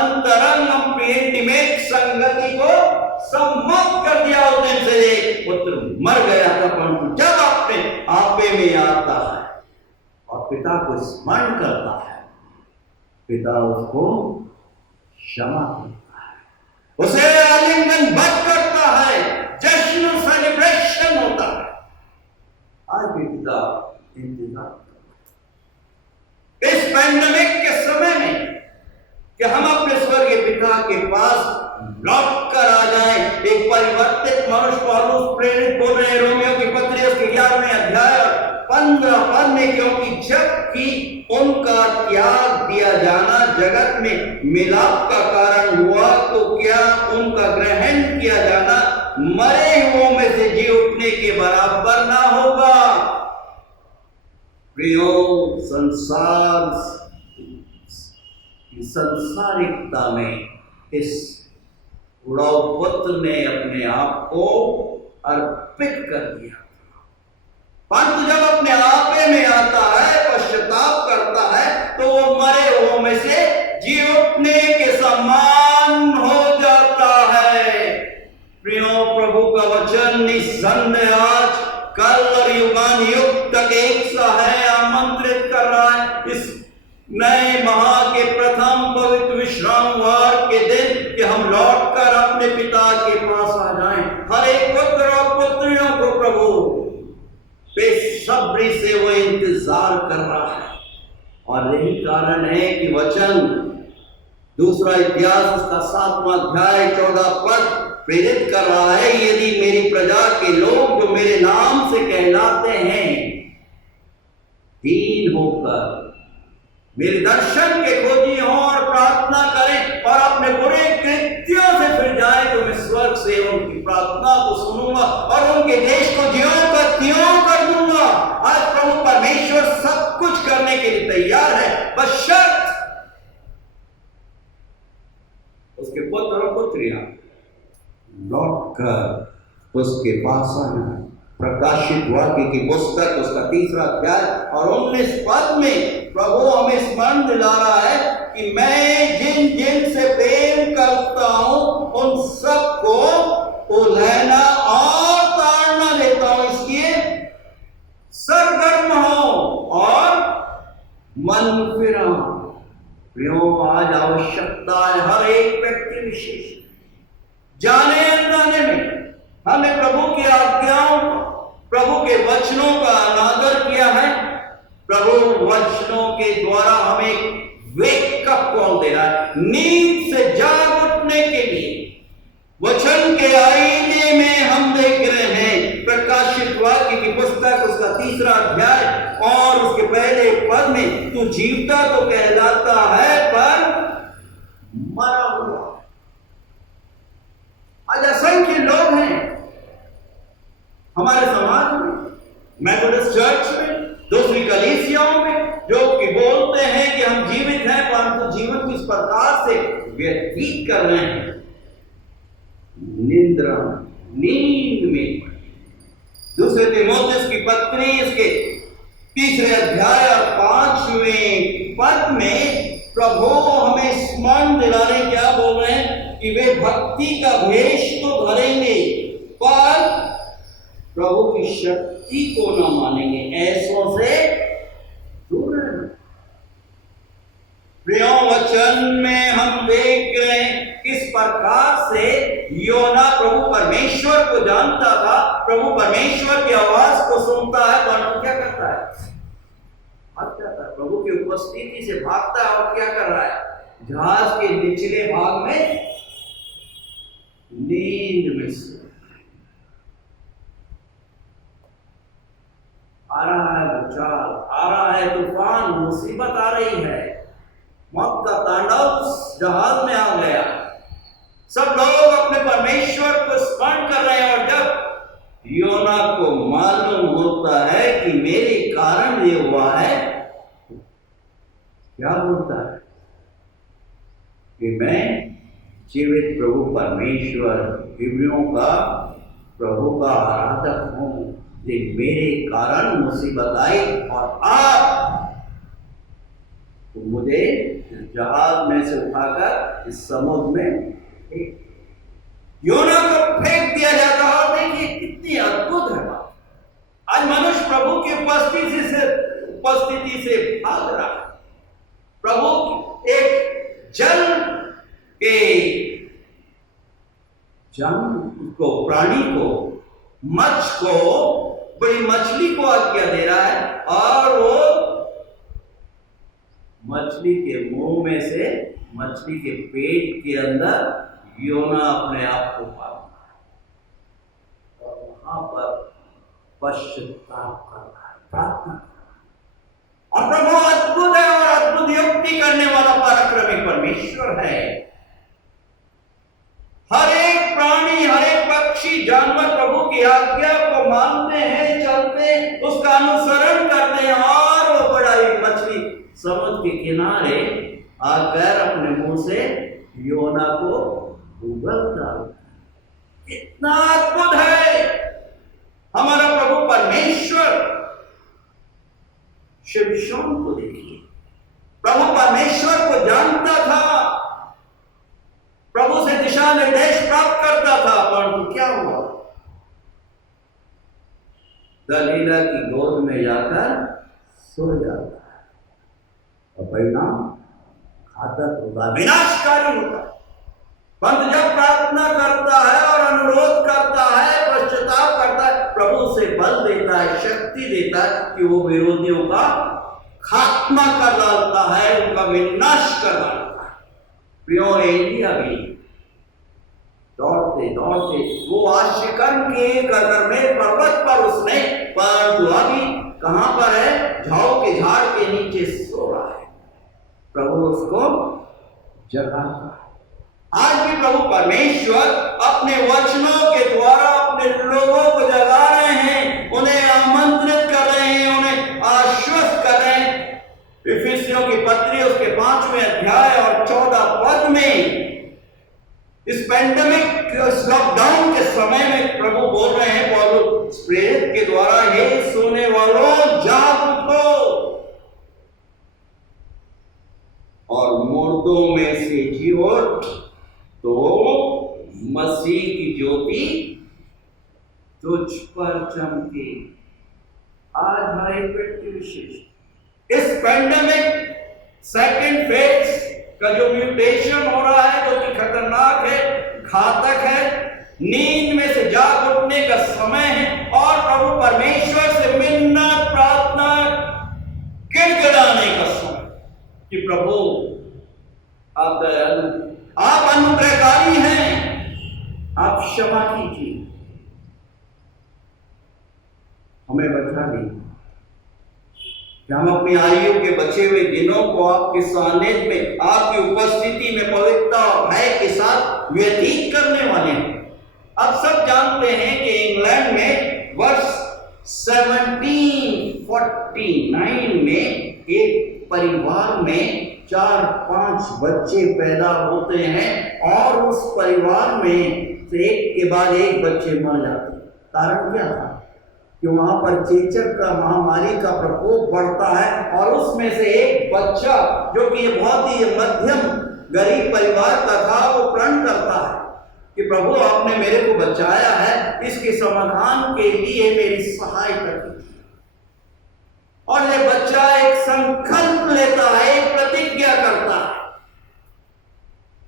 अंतरंग इंटीमेट संगति को समाप्त कर दिया। उस दिन से ये पुत्र मर गया था, परंतु जब अपने आपे में आता है और पिता को स्मरण करता है, पिता उसको क्षमा करता है, उसे आलिंगन बद्ध करता है, जश्न सेलिब्रेशन होता है। आज भी पिता इंतजार इस पैंडेमिक के समय में कि हम अपने स्वर्गीय पिता के पास लौट कर आ जाएं। एक परिवर्तित मनुष्य पौलुस प्रेरित बोल रहे हैं रोमियो की पत्री उसके 11वें अध्याय और 15 पद में, क्योंकि जबकि उनका त्याग दिया जाना जगत में मिलाप का कारण हुआ, तो क्या उनका ग्रहण किया जाना मरे हुओं में से जी उठने के बराबर ना होगा? प्रियो, संसारिकता में इस उड़ाऊ पुत्र ने अपने आप को अर्पित कर दिया, परंतु जब अपने आपे में आता है, पश्चाताप करता है, तो वो मरे हुओं में से जी उठने के समान हो जाता है। प्रियो, प्रभु का वचन निस्संदेह आज कल और युगान युग तक एक सा है, आमंत्रित कर रहा है इस नए माह के प्रथम पवित्र विश्रामवार के दिन कि हम लौटकर अपने पिता के पास आ जाएं। हर एक पुत्र और पुत्रियों को प्रभु बेसब्री से वो इंतजार कर रहा है। और यही कारण है कि वचन दूसरा इतिहास उसका 7वां अध्याय 14 पद प्रेरित कर रहा है, यदि मेरी प्रजा के लोग जो मेरे नाम से कहलाते हैं दीन होकर मेरे दर्शन के खोजी हों और प्रार्थना करें और अपने बुरे कृत्यों से फिर जाए, तो मैं स्वर्ग से उनकी प्रार्थना को सुनूंगा और उनके देश को ज्यों का त्यों कर दूंगा। आज प्रभु परमेश्वर सब कुछ करने के लिए तैयार है, बशर्त उसके पुत्र और पुत्रियां लौट कर उसके पास आना। प्रकाशित वाक्य की पुस्तक उसका 3रा अध्याय और 19 पद में प्रभु हमें स्मरण दिला रहा है कि मैं जिन जिन से प्रेम करता हूं उन सबको उलहना और ताड़ना देता हूं, इसलिए सरगर्म हो और मन फिरा। प्रियो, आज आवश्यकता है हर एक व्यक्ति विशेष जाने अनजाने में हमें प्रभु की आज्ञाओं को प्रभु के वचनों का अनादर किया है। प्रभु वचनों के द्वारा हमें वेकअप कॉल दे रहा है, नींद से जाग उठने के लिए। वचन के आईने में हम देख रहे हैं प्रकाशित वाक्य की पुस्तक उसका 3 अध्याय और उसके पहले पद में, तू जीवता तो कहलाता है पर मरा हुआ। आज असंख्य लोग हैं हमारे समाज में, मेथोडिस्ट चर्च में, दूसरी कलीसियाओं में, जो कि बोलते हैं कि हम जीवित हैं परंतु जीवन किस प्रकार से व्यतीत कर रहे हैं, निद्रा नींद में। दूसरे तीमुथियुस की पत्री इसके 3 अध्याय और 5वें पद में प्रभु हमें स्मरण दिलाने क्या बोल रहे हैं कि वे भक्ति का भेष तो धरेंगे पर प्रभु की शक्ति को न मानेंगे, ऐसों से दूर रहना। प्रियों, वचन में हम देख रहे हैं किस प्रकार से योना प्रभु परमेश्वर को जानता था, प्रभु परमेश्वर की आवाज को सुनता है परंतु क्या करता है, भागता था, प्रभु की उपस्थिति से भागता है। और क्या कर रहा है, जहाज के निचले भाग में नींद में सो आ रहा है, भूचाल आ रहा है, तूफान, मुसीबत आ रही है, मौत का तांडव जहाज में आ गया। सब लोग अपने परमेश्वर को स्मरण कर रहे हैं और जब योना को मालूम होता है कि मेरे कारण ये हुआ है, क्या बोलता है कि मैं जीवित प्रभु परमेश्वर इब्रियों का प्रभु का आराधक हूं, लेकिन मेरे कारण मुसीबत आई और आप तो मुझे जहाज में से उठाकर इस समुद्र में योना को फेंक दिया जाता है। और देखिए कितनी अद्भुत है बात, आज मनुष्य प्रभु की उपस्थिति से भाग रहा है। प्रभु एक जल को, प्राणी को, मच्छ को, बड़ी मछली को आज्ञा दे रहा है और वो मछली के मुंह में से, मछली के पेट के अंदर योना अपने आप को पाता है और वहां पर पश्चाताप करता है, प्रार्थना। और प्रभु अद्भुत है और अद्भुत युक्ति करने वाला पराक्रमी परमेश्वर है। हर एक प्राणी, हर एक पक्षी, जानवर प्रभु की आज्ञा को मानते हैं, चलते हैं, उसका अनुसरण करते हैं और वो बड़ी मछली समुद्र के किनारे आकर अपने मुंह से योना को उगल डालता है। इतना अद्भुत है हमारा प्रभु परमेश्वर। शिमशोन को देखिए, प्रभु परमेश्वर को जानता था, प्रभु से दिशा निर्देश प्राप्त करता था, परंतु क्या हुआ, दलीला की गोद में जाकर सो जाता है और परिणाम घातक होगा, विनाशकारी होगा। परंतु जब प्रार्थना करता है और अनुरोध करता है, पश्चाताप करता है, प्रभु से बल देता है, शक्ति देता है कि वो विरोधियों का खात्मा कर डालता है, उनका विनाश कर डालता है। प्रियो, एलिया भी दौड़ते दौड़ते वो आश्चर्य के गगन पर्वत पर उसने, परंतु अभी कहां पर है, झाऊ के झाड़ के नीचे सो रहा है। प्रभु उसको जगाता है। आज भी प्रभु परमेश्वर अपने वचनों के द्वारा अपने लोगों को जगा रहे हैं, उन्हें आमंत्रित कर रहे हैं, उन्हें आश्वस्त कर रहे हैं। इफिसियों की पत्री उसके 5वें अध्याय और 14 पद में इस पैंडेमिक, इस लॉकडाउन के समय में प्रभु बोल रहे हैं पौलुस प्रेरित के द्वारा, हे सोने वालों जाग उठो और मुर्दों में से जी उठ, तो मसीह की ज्योति तुझ पर चमके। आज हर एक व्यक्ति विशेष इस पैंडेमिक सेकेंड फेज का जो म्यूटेशन हो रहा है, जो कि खतरनाक है, घातक है, नींद में से जाग उठने का समय है और प्रभु परमेश्वर से मिन्नत प्रार्थना गिड़गिड़ाने का समय कि प्रभु आप दयालु, आप अनुग्रहकारी हैं, आप क्षमा कीजिए, हमें बचा लीजिए कि हम अपनी आयु के बचे हुए दिनों को आपके सानिध्य में, आपकी उपस्थिति में पवित्रता और भय के साथ व्यतीत करने वाले हैं। आप सब जानते हैं कि इंग्लैंड में वर्ष 1749 में एक परिवार में 4-5 बच्चे पैदा होते हैं और उस परिवार में से एक के बाद एक बच्चे मर जाते हैं। कारण क्या था कि वहां पर चेचक का महामारी का प्रकोप बढ़ता है और उसमें से एक बच्चा जो कि बहुत ही मध्यम गरीब परिवार का था वो प्रण करता है कि प्रभु आपने मेरे को बचाया है, इसके समाधान के लिए मेरी सहायता कीजिए। और ये बच्चा एक संकल्प लेता है, एक प्रतिज्ञा करता है।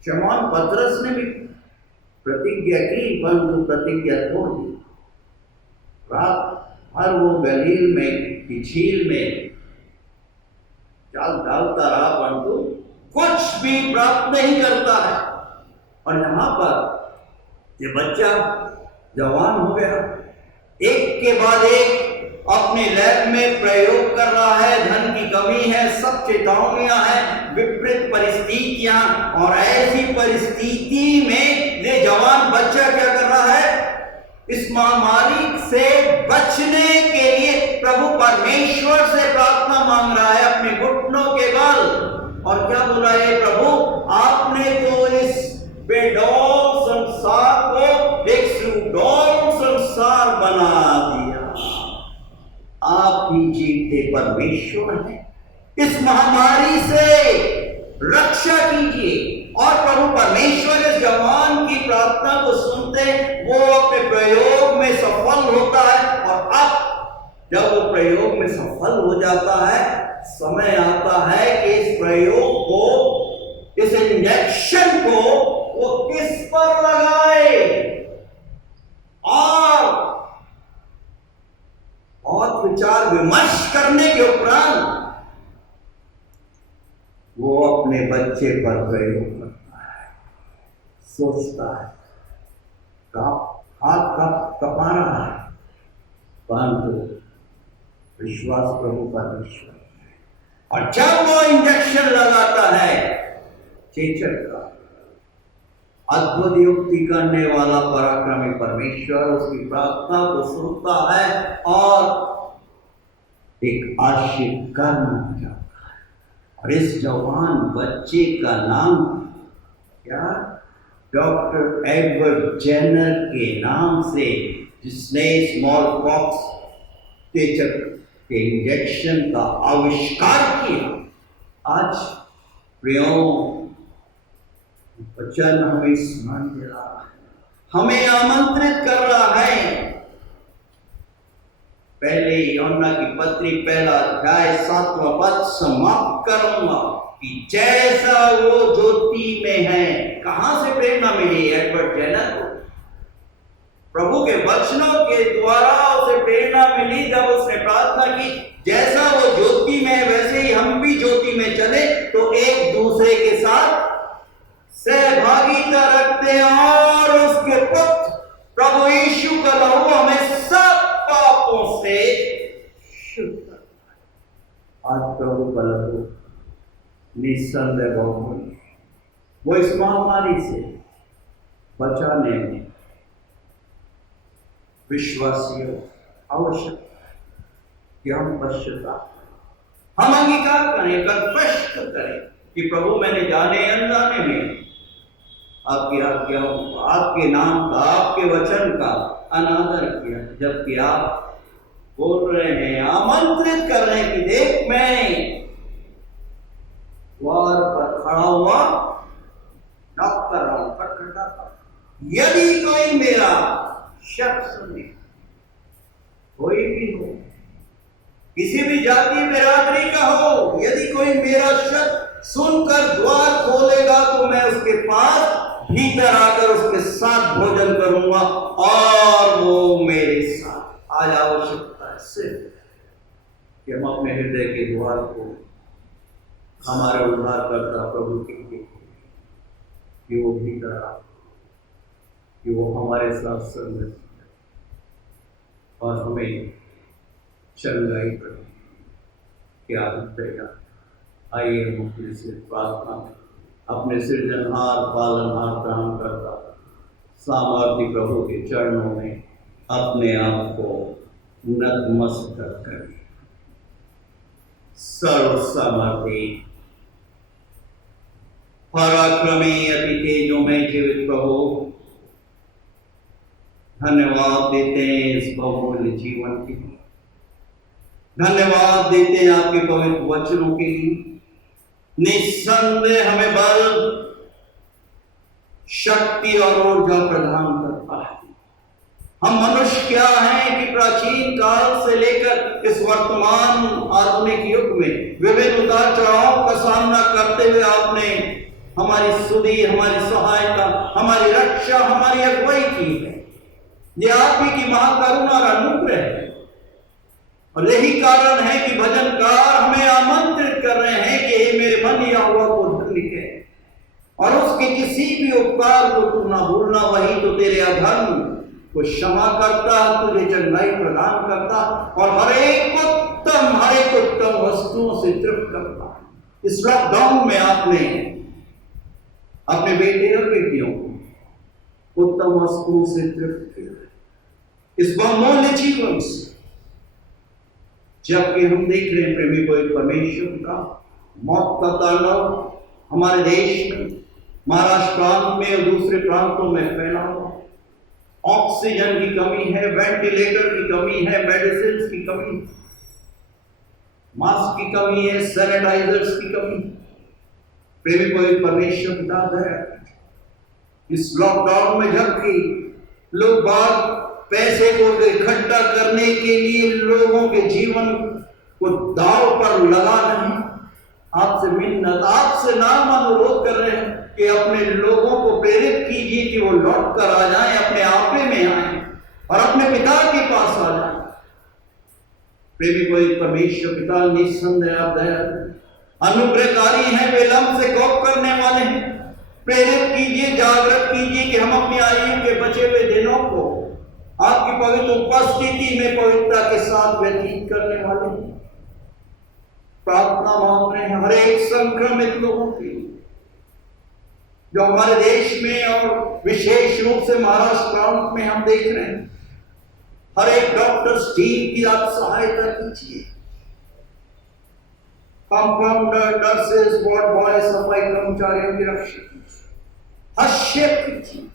शमौन पतरस ने भी प्रतिज्ञा की, परंतु प्रतिज्ञा तोड़ दी। रात भर वो गलील में की झील में जाल डालता रहा, परंतु कुछ भी प्राप्त नहीं करता है। और यहां पर ये बच्चा जवान हो गया, एक के बाद एक अपने लैब में प्रयोग कर रहा है। धन की कमी है, सब चेतावनियां हैं, विपरीत परिस्थितियां, और ऐसी परिस्थिति में ये जवान बच्चा क्या कर रहा है, इस महामारी से बचने के लिए प्रभु परमेश्वर से प्रार्थना मांग रहा है अपने घुटनों के बल। और क्या बोला है, प्रभु आपने तो इस बेडौल संसार को एक सुडौल संसार बना दिया, आप ही जीते परमेश्वर हैं, इस महामारी से रक्षा कीजिए। और प्रभु परमेश्वर इस जवान की प्रार्थना को सुनते, वो अपने प्रयोग में सफल होता है। और अब जब वो प्रयोग में सफल हो जाता है, समय आता है कि इस प्रयोग को, इस इंजेक्शन को वो किस पर लगाए। और विचार विमर्श करने के उपरांत वो अपने बच्चे पर प्रयोग करता है, सोचता है, हाथ कपा रहा है, परंतु विश्वास प्रभु परमेश्वर। और जब वो इंजेक्शन लगाता है, चेचक का अद्भुत युक्ति करने वाला पराक्रमी परमेश्वर उसकी प्रार्थना को सुनता है और एक आशीष कर्म हो जाता है। और इस जवान बच्चे का नाम क्या, डॉक्टर एडवर्ड जेनर के नाम से, जिसने स्मॉल पॉक्स चेचक के इंजेक्शन का आविष्कार किया। आज प्रियों, वचन हमें स्मरण दिला रहा है, हमें आमंत्रित कर रहा है। पहले यूहन्ना की पत्री 1 अध्याय 7वां पद समाप्त करूंगा कि जैसा वो ज्योति में है। कहां से प्रेरणा मिली एडवर्ड जेनर को? प्रभु के वचनों के द्वारा उसे प्रेरणा मिली जब उसने प्रार्थना की, जैसा वो ज्योति में है वैसे ही हम भी ज्योति में चले तो एक दूसरे के साथ सहभागिता रखते हैं और उसके पुत्र प्रभु यीशु का लहू हमें सब पापों से शुद्ध करता है। आज प्रभु का लहू निस्संदेह बहुमूल्य, वो इस महामारी से बचाने में विश्वासियों आवश्यक है कि हम पश्चाताप, हम अंगीकार करें, कन्फेस करें कि प्रभु मैंने जाने अनजाने में आपकी आज्ञाओं का, आपके नाम का, आपके वचन का अनादर किया, जबकि आप बोल रहे हैं, आमंत्रित कर रहे हैं कि देख मैं द्वार पर खड़ा हुआ नॉक कर रहा हूं, खटखटाता हूं, यदि कोई मेरा शब्द सुने, कोई भी हो, किसी भी जाति बिरादरी का हो, यदि कोई मेरा शब्द सुनकर द्वार खोलेगा तो मैं उसके पास भीतर आकर उसके साथ भोजन करूंगा और वो मेरे साथ। आज आवश्यकता है सिर्फ कि हम अपने हृदय के द्वार को हमारे उद्धारकर्ता प्रभु के लिए कि वो भीतर आ, कि वो हमारे साथ संगत और हमें चंगाई कर क्या तैयार। आइए हम अपने से प्रार्थना में अपने सृजनहार पालनहार प्राण करता सामर्थ्य प्रभु के चरणों में अपने आप को नतमस्तक करें। सर्व समर्थी पराक्रमी अति तेजों में जीवित प्रभु, धन्यवाद देते हैं इस बहुमूल्य जीवन के लिए, धन्यवाद देते हैं आपके पवित्र वचनों के लिए। निस्संदेह हमें बल, शक्ति और ऊर्जा प्रदान करता है। हम मनुष्य क्या हैं कि प्राचीन काल से लेकर इस वर्तमान आधुनिक युग में विभिन्न उतार चढ़ाव का सामना करते हुए आपने हमारी सुधि, हमारी सहायता, हमारी रक्षा, हमारी अगुवाई की है। ये आप ही की महाकरुणा और अनुग्रह है। और यही कारण है कि भजनकार हमें आमंत्रित कर रहे हैं कि हे मेरे मन यहोवा को धन्य कह और उसके किसी भी उपकार को तू ना भूलना। वही तो तेरे अधर्म को क्षमा करता, तुझे चंगाई प्रदान करता और हर एक उत्तम वस्तुओं से तृप्त करता। इस लॉकडाउन में आपने अपने बेटे और बेटियों को उत्तम वस्तुओं से तृप्त किया। इस बहुमूल्य जीवन से जबकि हम देख रहे हैं प्रेमी पवित्र परमेश्वर का मौत का तांडव हमारे देश में, महाराष्ट्र प्रांत में और दूसरे प्रांतों में फैला हुआ, ऑक्सीजन की कमी है, वेंटिलेटर की कमी है, मेडिसिन की कमी, मास्क की कमी है, सैनिटाइजर्स की कमी। प्रेमी पवित्र परमेश्वर पिता है, इस लॉकडाउन में जबकि लोग बात पैसे को इकट्ठा करने के लिए लोगों के जीवन को दांव पर लगा रहे हैं, आपसे मिन्नत, आपसे नाम अनुरोध कर रहे हैं कि अपने लोगों को प्रेरित कीजिए कि वो लौट कर आ जाएं, अपने आपे में आए और अपने पिता के पास आ जाएं। प्रेमी पवित्र परमेश्वर पिता निस्संदेह आप दया अनुग्रहकारी हैं, विलंब से कोप करने वाले हैं। प्रेरित कीजिए, जागृत कीजिए कि हम अपनी आयु के बचे हुए दिनों को आपकी पवित्र उपस्थिति में पवित्रता के साथ व्यतीत करने वाले हैं। प्रार्थना मांग रहे हैं हर एक संक्रमित लोगों की जो हमारे देश में और विशेष रूप से महाराष्ट्र प्रांत में हम देख रहे हैं। हर एक डॉक्टर्स टीम की आप सहायता कीजिए, कंपाउंडर, नर्सेस, वार्ड बॉय, सफाई कर्मचारियों की रक्षा कीजिए, हस्तक्षेप कीजिए,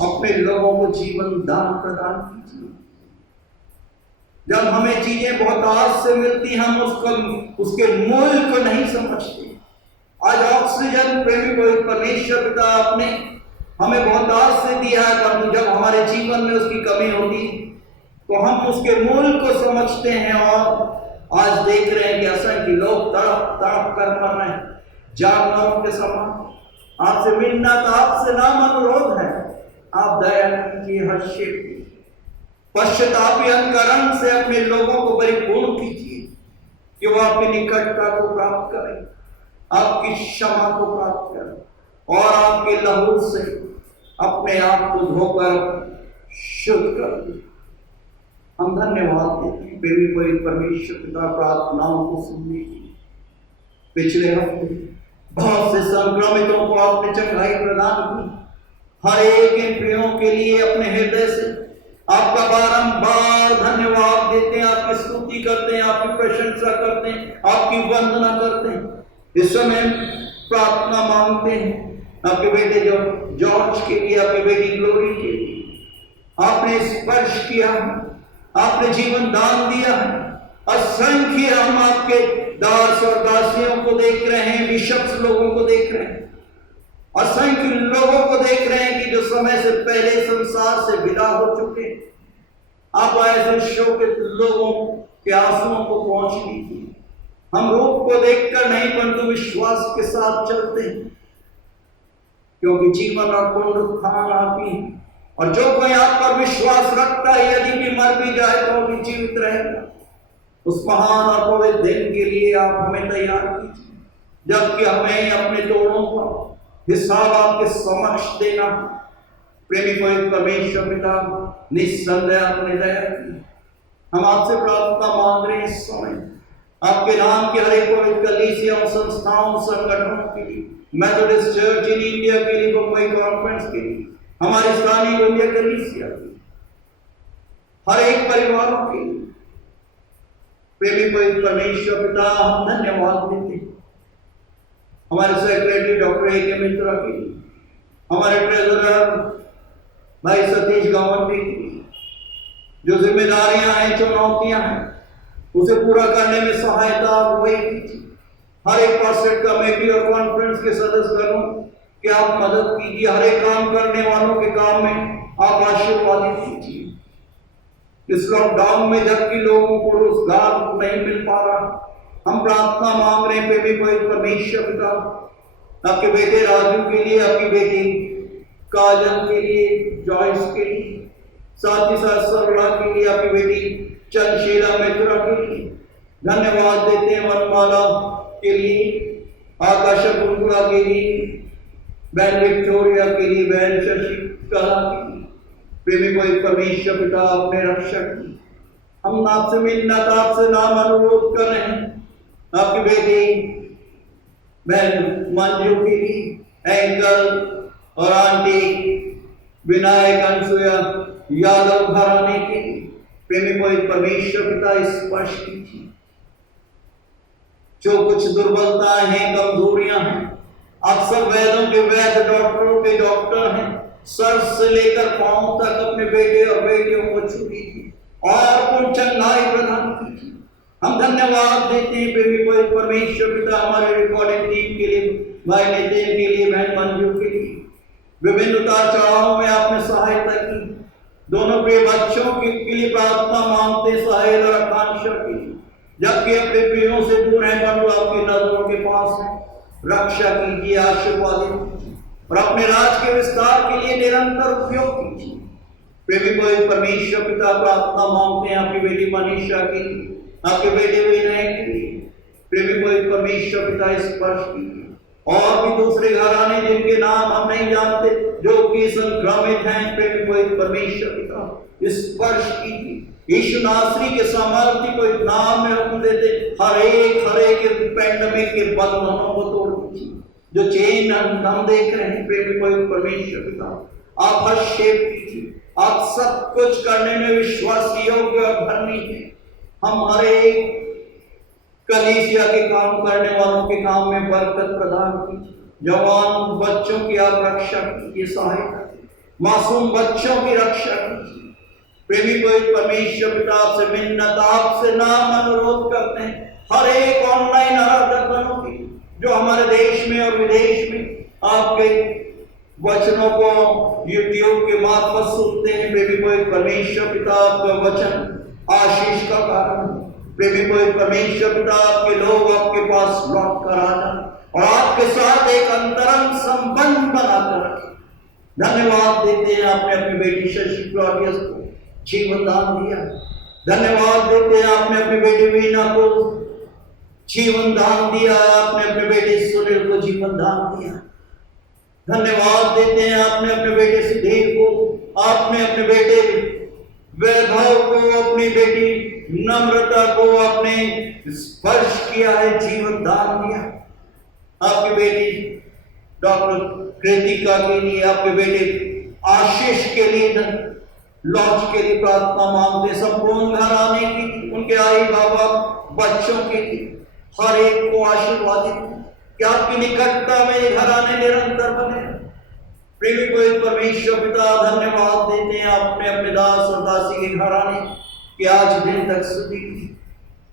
अपने लोगों को जीवन दान प्रदान कीजिए। जब हमें चीजें बहुत आज से मिलती हम उसके मूल्य को नहीं समझते। आज ऑक्सीजन प्रेमी पवित्र परमेश्वर पिता आपने हमें बहुत आज से दिया है, परंतु जब हमारे जीवन में उसकी कमी होती तो हम उसके मूल्य को समझते हैं और आज देख रहे हैं कि असंख्य लोग तड़प तड़प कर मर रहे हैं जानवरों के समान। आपसे मिन्नत, आपसे नाम अनुरोध है, आप दया कीजिए, हस्तक्षेप कीजिए, पश्चातापी अंतकरण से अपने लोगों को परिपूर्ण कीजिए कि वो आपकी निकटता को प्राप्त करें, आपकी क्षमा को प्राप्त करें और आपके लहू से अपने आप को धोकर शुद्ध कर दें। हम धन्यवाद देते हैं प्रेमी पवित्र परमेश्वर पिता प्रार्थनाओं को सुनने के लिए। पिछले हफ्ते बहुत से संक्रमितों को आपने चंगाई प्रदान की। हर एक इन प्रियों के लिए अपने हृदय से आपका बारंबार धन्यवाद देते हैं, आपकी स्तुति करते हैं, आपकी प्रशंसा करते हैं, आपकी वंदना करते हैं। इस समय प्रार्थना मांगते हैं आपके बेटे जॉर्ज के लिए, आपके बेटी ग्लोरी के लिए। आपने स्पर्श किया, आपने जीवन दान दिया। असंख्य हम आपके दास और दासियों को देख रहे हैं, बिशप्स लोगों को देख रहे हैं, असंख्य लोगों को देख रहे हैं कि जो समय से पहले संसार से विदा हो चुके। आप ऐसे शोकित लोगों के आंसुओं को पहुंच लीजिए। हम रूप को देखकर नहीं परंतु विश्वास के साथ चलते हैं। क्योंकि जीवन और पुनरुत्थान आप ही हैं। और जो कोई आप पर विश्वास रखता है, यदि भी मर भी जाए तो भी जीवित रहेगा। उस महान और पवित्र दिन के लिए आप हमें तैयार कीजिए, जबकि हमें अपने तोड़ों का हिसाब आपके समक्ष देना। प्रेमी पवित्र परमेश्वर पिता, निस्संदेह अपने दया की हम आपसे प्रार्थना मांग रहे हैं इस समय, आपके नाम के हर एक पवित्र कलीसिया और संस्थाओं संगठनों के लिए, मेथोडिस्ट चर्च इन इंडिया के लिए, बम्बई कॉन्फ्रेंस के लिए, हमारे स्थानीय इंडिया कलीसिया के लिए, हर एक परिवारों के लिए। प्रेमी पवित्र परमेश्वर पिता, हम धन्यवाद देते हैं हमारे सेक्रेटरी डॉक्टर ए.के. मित्रा के लिए, हमारे ट्रेजरर भाई सतीश गावंडी के लिए। जो जिम्मेदारियां हैं, चुनौतियां हैं, उसे पूरा करने में सहायता वही कीजिए। हर एक पास्टर कमेटी और कॉन्फ्रेंस के सदस्यगणों की आप मदद कीजिए। हर एक काम करने वालों के काम में आप आशीर्वादित कीजिए। इस लॉकडाउन में जबकि लोगों को रोजगार नहीं मिल पा रहा, हम प्रार्थना मांग रहे हैं पवित्र परमेश्वर पिता, आपके बेटे राजू के लिए, आपकी बेटी काजल के लिए, जॉयस के लिए, साथ ही साथ सरला के लिए, आपकी बेटी चंद्रशीला मित्रा के लिए धन्यवाद देते हैं। वनमाला के लिए, आकाश गुरुकुला के लिए, बहन विक्टोरिया के लिए, बहन शशिकला के लिए। प्रेमी को एक परमेश्वर पिता अपने रक्षक की हम आपसे मिन्नत, आपसे नाम अनुरोध कर रहे हैं। आपकी बेटी बहन मंजू के लिए, एंकल और आंटी विनायक अनसुया यादव घराने के लिए प्रेमी को एक परमेश्वर पिता स्पर्श कीजिए। जो कुछ दुर्बलताएं हैं, कमजोरियां हैं, आप सब वेदों के वैद्य, डॉक्टरों के डॉक्टर हैं। सर से लेकर पांव तक अपने बेटे और बेटियों को छू लीजिए और पूर्ण चंगाई प्रदान कीजिए। हम धन्यवाद देते हैं प्रेमी को एक परमेश्वर पिता, हमारे रिकॉर्डिंग टीम के लिए, भाई नितिन के लिए, बहन मंजू के लिए। विभिन्न उतार चढ़ावों में आपने सहायता की। दोनों प्रिय बच्चों के लिए प्रार्थना मांगते, साहिल और आकांक्षा के लिए, जबकि अपने प्रियों से दूर है, परंतु आपकी नजरों के पास है। रक्षा कीजिए, आशीर्वादित कीजिए और अपने राज के विस्तार के लिए निरंतर उपयोग कीजिए। प्रेमी को एक परमेश्वर पिता, प्रार्थना मांगते हैं आपकी बेटी मनीषा के लिए, आपके बेटे विनय के लिए। प्रेमी को एक परमेश्वर पिता स्पर्श कीजिए। और भी दूसरे घराने जिनके नाम हम नहीं जानते, जो कि संक्रमित हैं, प्रेमी को एक परमेश्वर पिता स्पर्श कीजिए। यीशु नासरी के सामर्थ्य को एक नाम में हुक्म देते, हर एक पैंडमिक के बंधनों को तोड़ दीजिए। जो चेन हम देख रहे हैं, प्रेमी को एक परमेश्वर पिता आप हस्तक्षेप कीजिए। आप सब कुछ करने में विश्वास योग्य और धर्मी हैं। हम हर एक कलीसिया के काम करने वालों के काम में बरकत प्रदान कीजिए। जवान बच्चों की आप रक्षा कीजिए, सहायता कीजिए। मासूम बच्चों की रक्षा कीजिए। प्रेमी को एक परमेश्वर पिता, आपसे मिन्नत, आपसे नाम अनुरोध करते हैं हर एक ऑनलाइन आराधकों की, जो हमारे देश में और विदेश में आपके वचनों को यूट्यूब के मार्फत सुनते हैं। प्रेमी को एक परमेश्वर पिता, आपका वचन आशीष का कारण है। प्रेमी को एक परमेश्वर पिता, आपके लोग आपके पास लौट कर आ जाए और आपके साथ एक अंतरंग संबंध बनाकर रखें। धन्यवाद देते हैं, आपने अपनी बेटी शशि क्लॉडियस को जीवन दान दिया। धन्यवाद देते हैं, आपने अपनी बेटी वीना को जीवन दान दिया। आपने अपने बेटे सुनील को जीवन दान दिया। धन्यवाद देते हैं, आपने अपने बेटे सुधीर को, आपने अपने बेटे वैभव को, अपनी बेटी नम्रता को आपने स्पर्श किया है, जीवन दान दिया। आपकी बेटी डॉक्टर कृतिका के लिए, आपके बेटे आशीष के लिए, लॉन्च के लिए प्रार्थना मांगते, संपूर्ण घराने की, उनके आई बाबा बच्चों के लिए, हर एक को आशीर्वादित कि आपकी निकटता में घराने निरंतर बने। प्रेमी को एक परमेश्वर पिता, धन्यवाद देते हैं, आपने अपने दास और दासी के घराने कि आज दिन तक सुधी।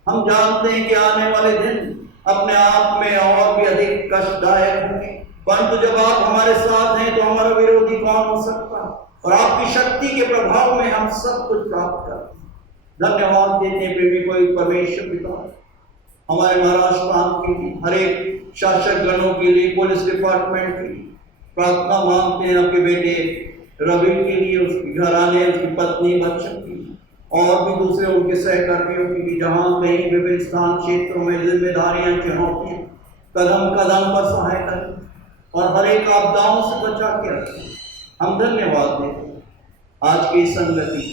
हम जानते हैं कि आने वाले दिन अपने आप में और भी अधिक कष्टदायक होंगे, परंतु जब आप हमारे साथ हैं तो हमारा विरोधी कौन हो सकता, और आपकी शक्ति के प्रभाव में हम सब कुछ प्राप्त करते हैं। धन्यवाद देते हैं प्रेमी को एक परमेश्वर पिता, हमारे महाराष्ट्र प्रांत के लिए, हर एक शासक गणों के लिए, पुलिस डिपार्टमेंट के लिए प्रार्थना मांगते हैं आपके बेटे रवि के लिए, उसके घराने, उसकी पत्नी, बच्चों की और भी दूसरे उनके सहकर्मियों की, जहां कहीं विभिन्न स्थान क्षेत्रों में जिम्मेदारियां, चुनौतियां कदम कदम पर सहायता और हर एक आपदाओं से बचा के रखें। हम धन्यवाद देते हैं आज की संगति,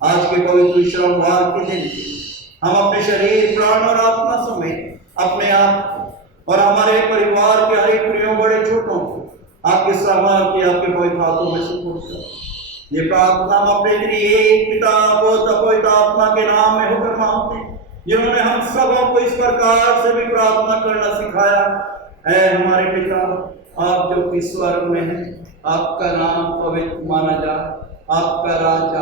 आज के पवित्र विश्रामवार के दिन हम अपने शरीर, प्राण और आत्मा समेत अपने आप और हमारे परिवार के हर एक प्रियों बड़े छोटों को आपके सामर्थ्य, आपके पवित्र हाथों में सुपुर्द करें। ये प्रार्थना हम अपने लिए एक पिता, पुत्र, पवित्र आत्मा के नाम में होकर मांगते हैं, जिन्होंने हम सबों को इस प्रकार से भी प्रार्थना करना सिखाया। ऐ हमारे पिता, आप जो कि स्वर्ग में हैं, आपका नाम पवित्र माना जा, आपका राज्य,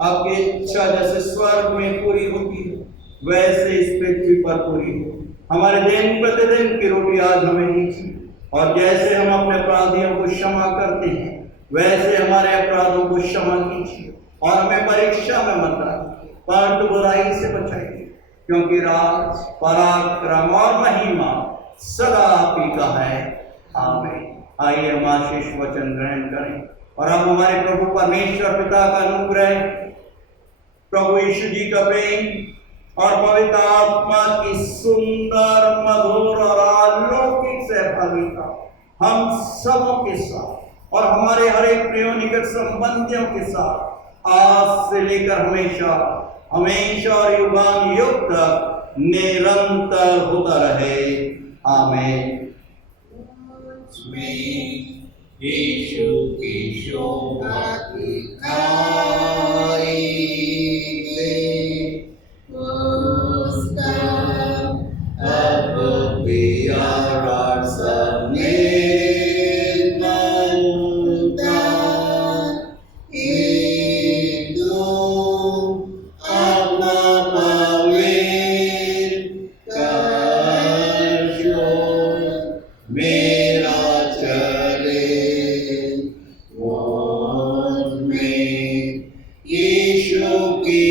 आपकी इच्छा जैसे स्वर्ग में पूरी होती है वैसे इस पृथ्वी पर पूरी हो। हमारे दिन प्रतिदिन की रोटी आज हमें दीजिए, और जैसे हम अपने अपराधियों को क्षमा करते हैं वैसे हमारे अपराधों को क्षमा कीजिए, और हमें परीक्षा में मत डालिए परंतु बुराई से बचाइए, क्योंकि राज, पराक्रम और महिमा सदा आप ही का है। आमीन। आइए हम आशीष वचन ग्रहण करें और हम हमारे प्रभु परमेश्वर पिता का अनुग्रह, प्रभु यीशु जी का प्रेम और पवित्र आत्मा की सुंदर, मधुर और अलौकिक सहभागिता हम सबों के साथ और हमारे हर एक प्रिय निकट संबंधियों के साथ आज से लेकर हमेशा हमेशा और युगान युग तक निरंतर होता रहे। आमीन। यीशु की शोभा दिखाई दे, उसका अब प्यारा सने बनता, हिंदू आत्मा पवित्र कर मेरा चले यीशु की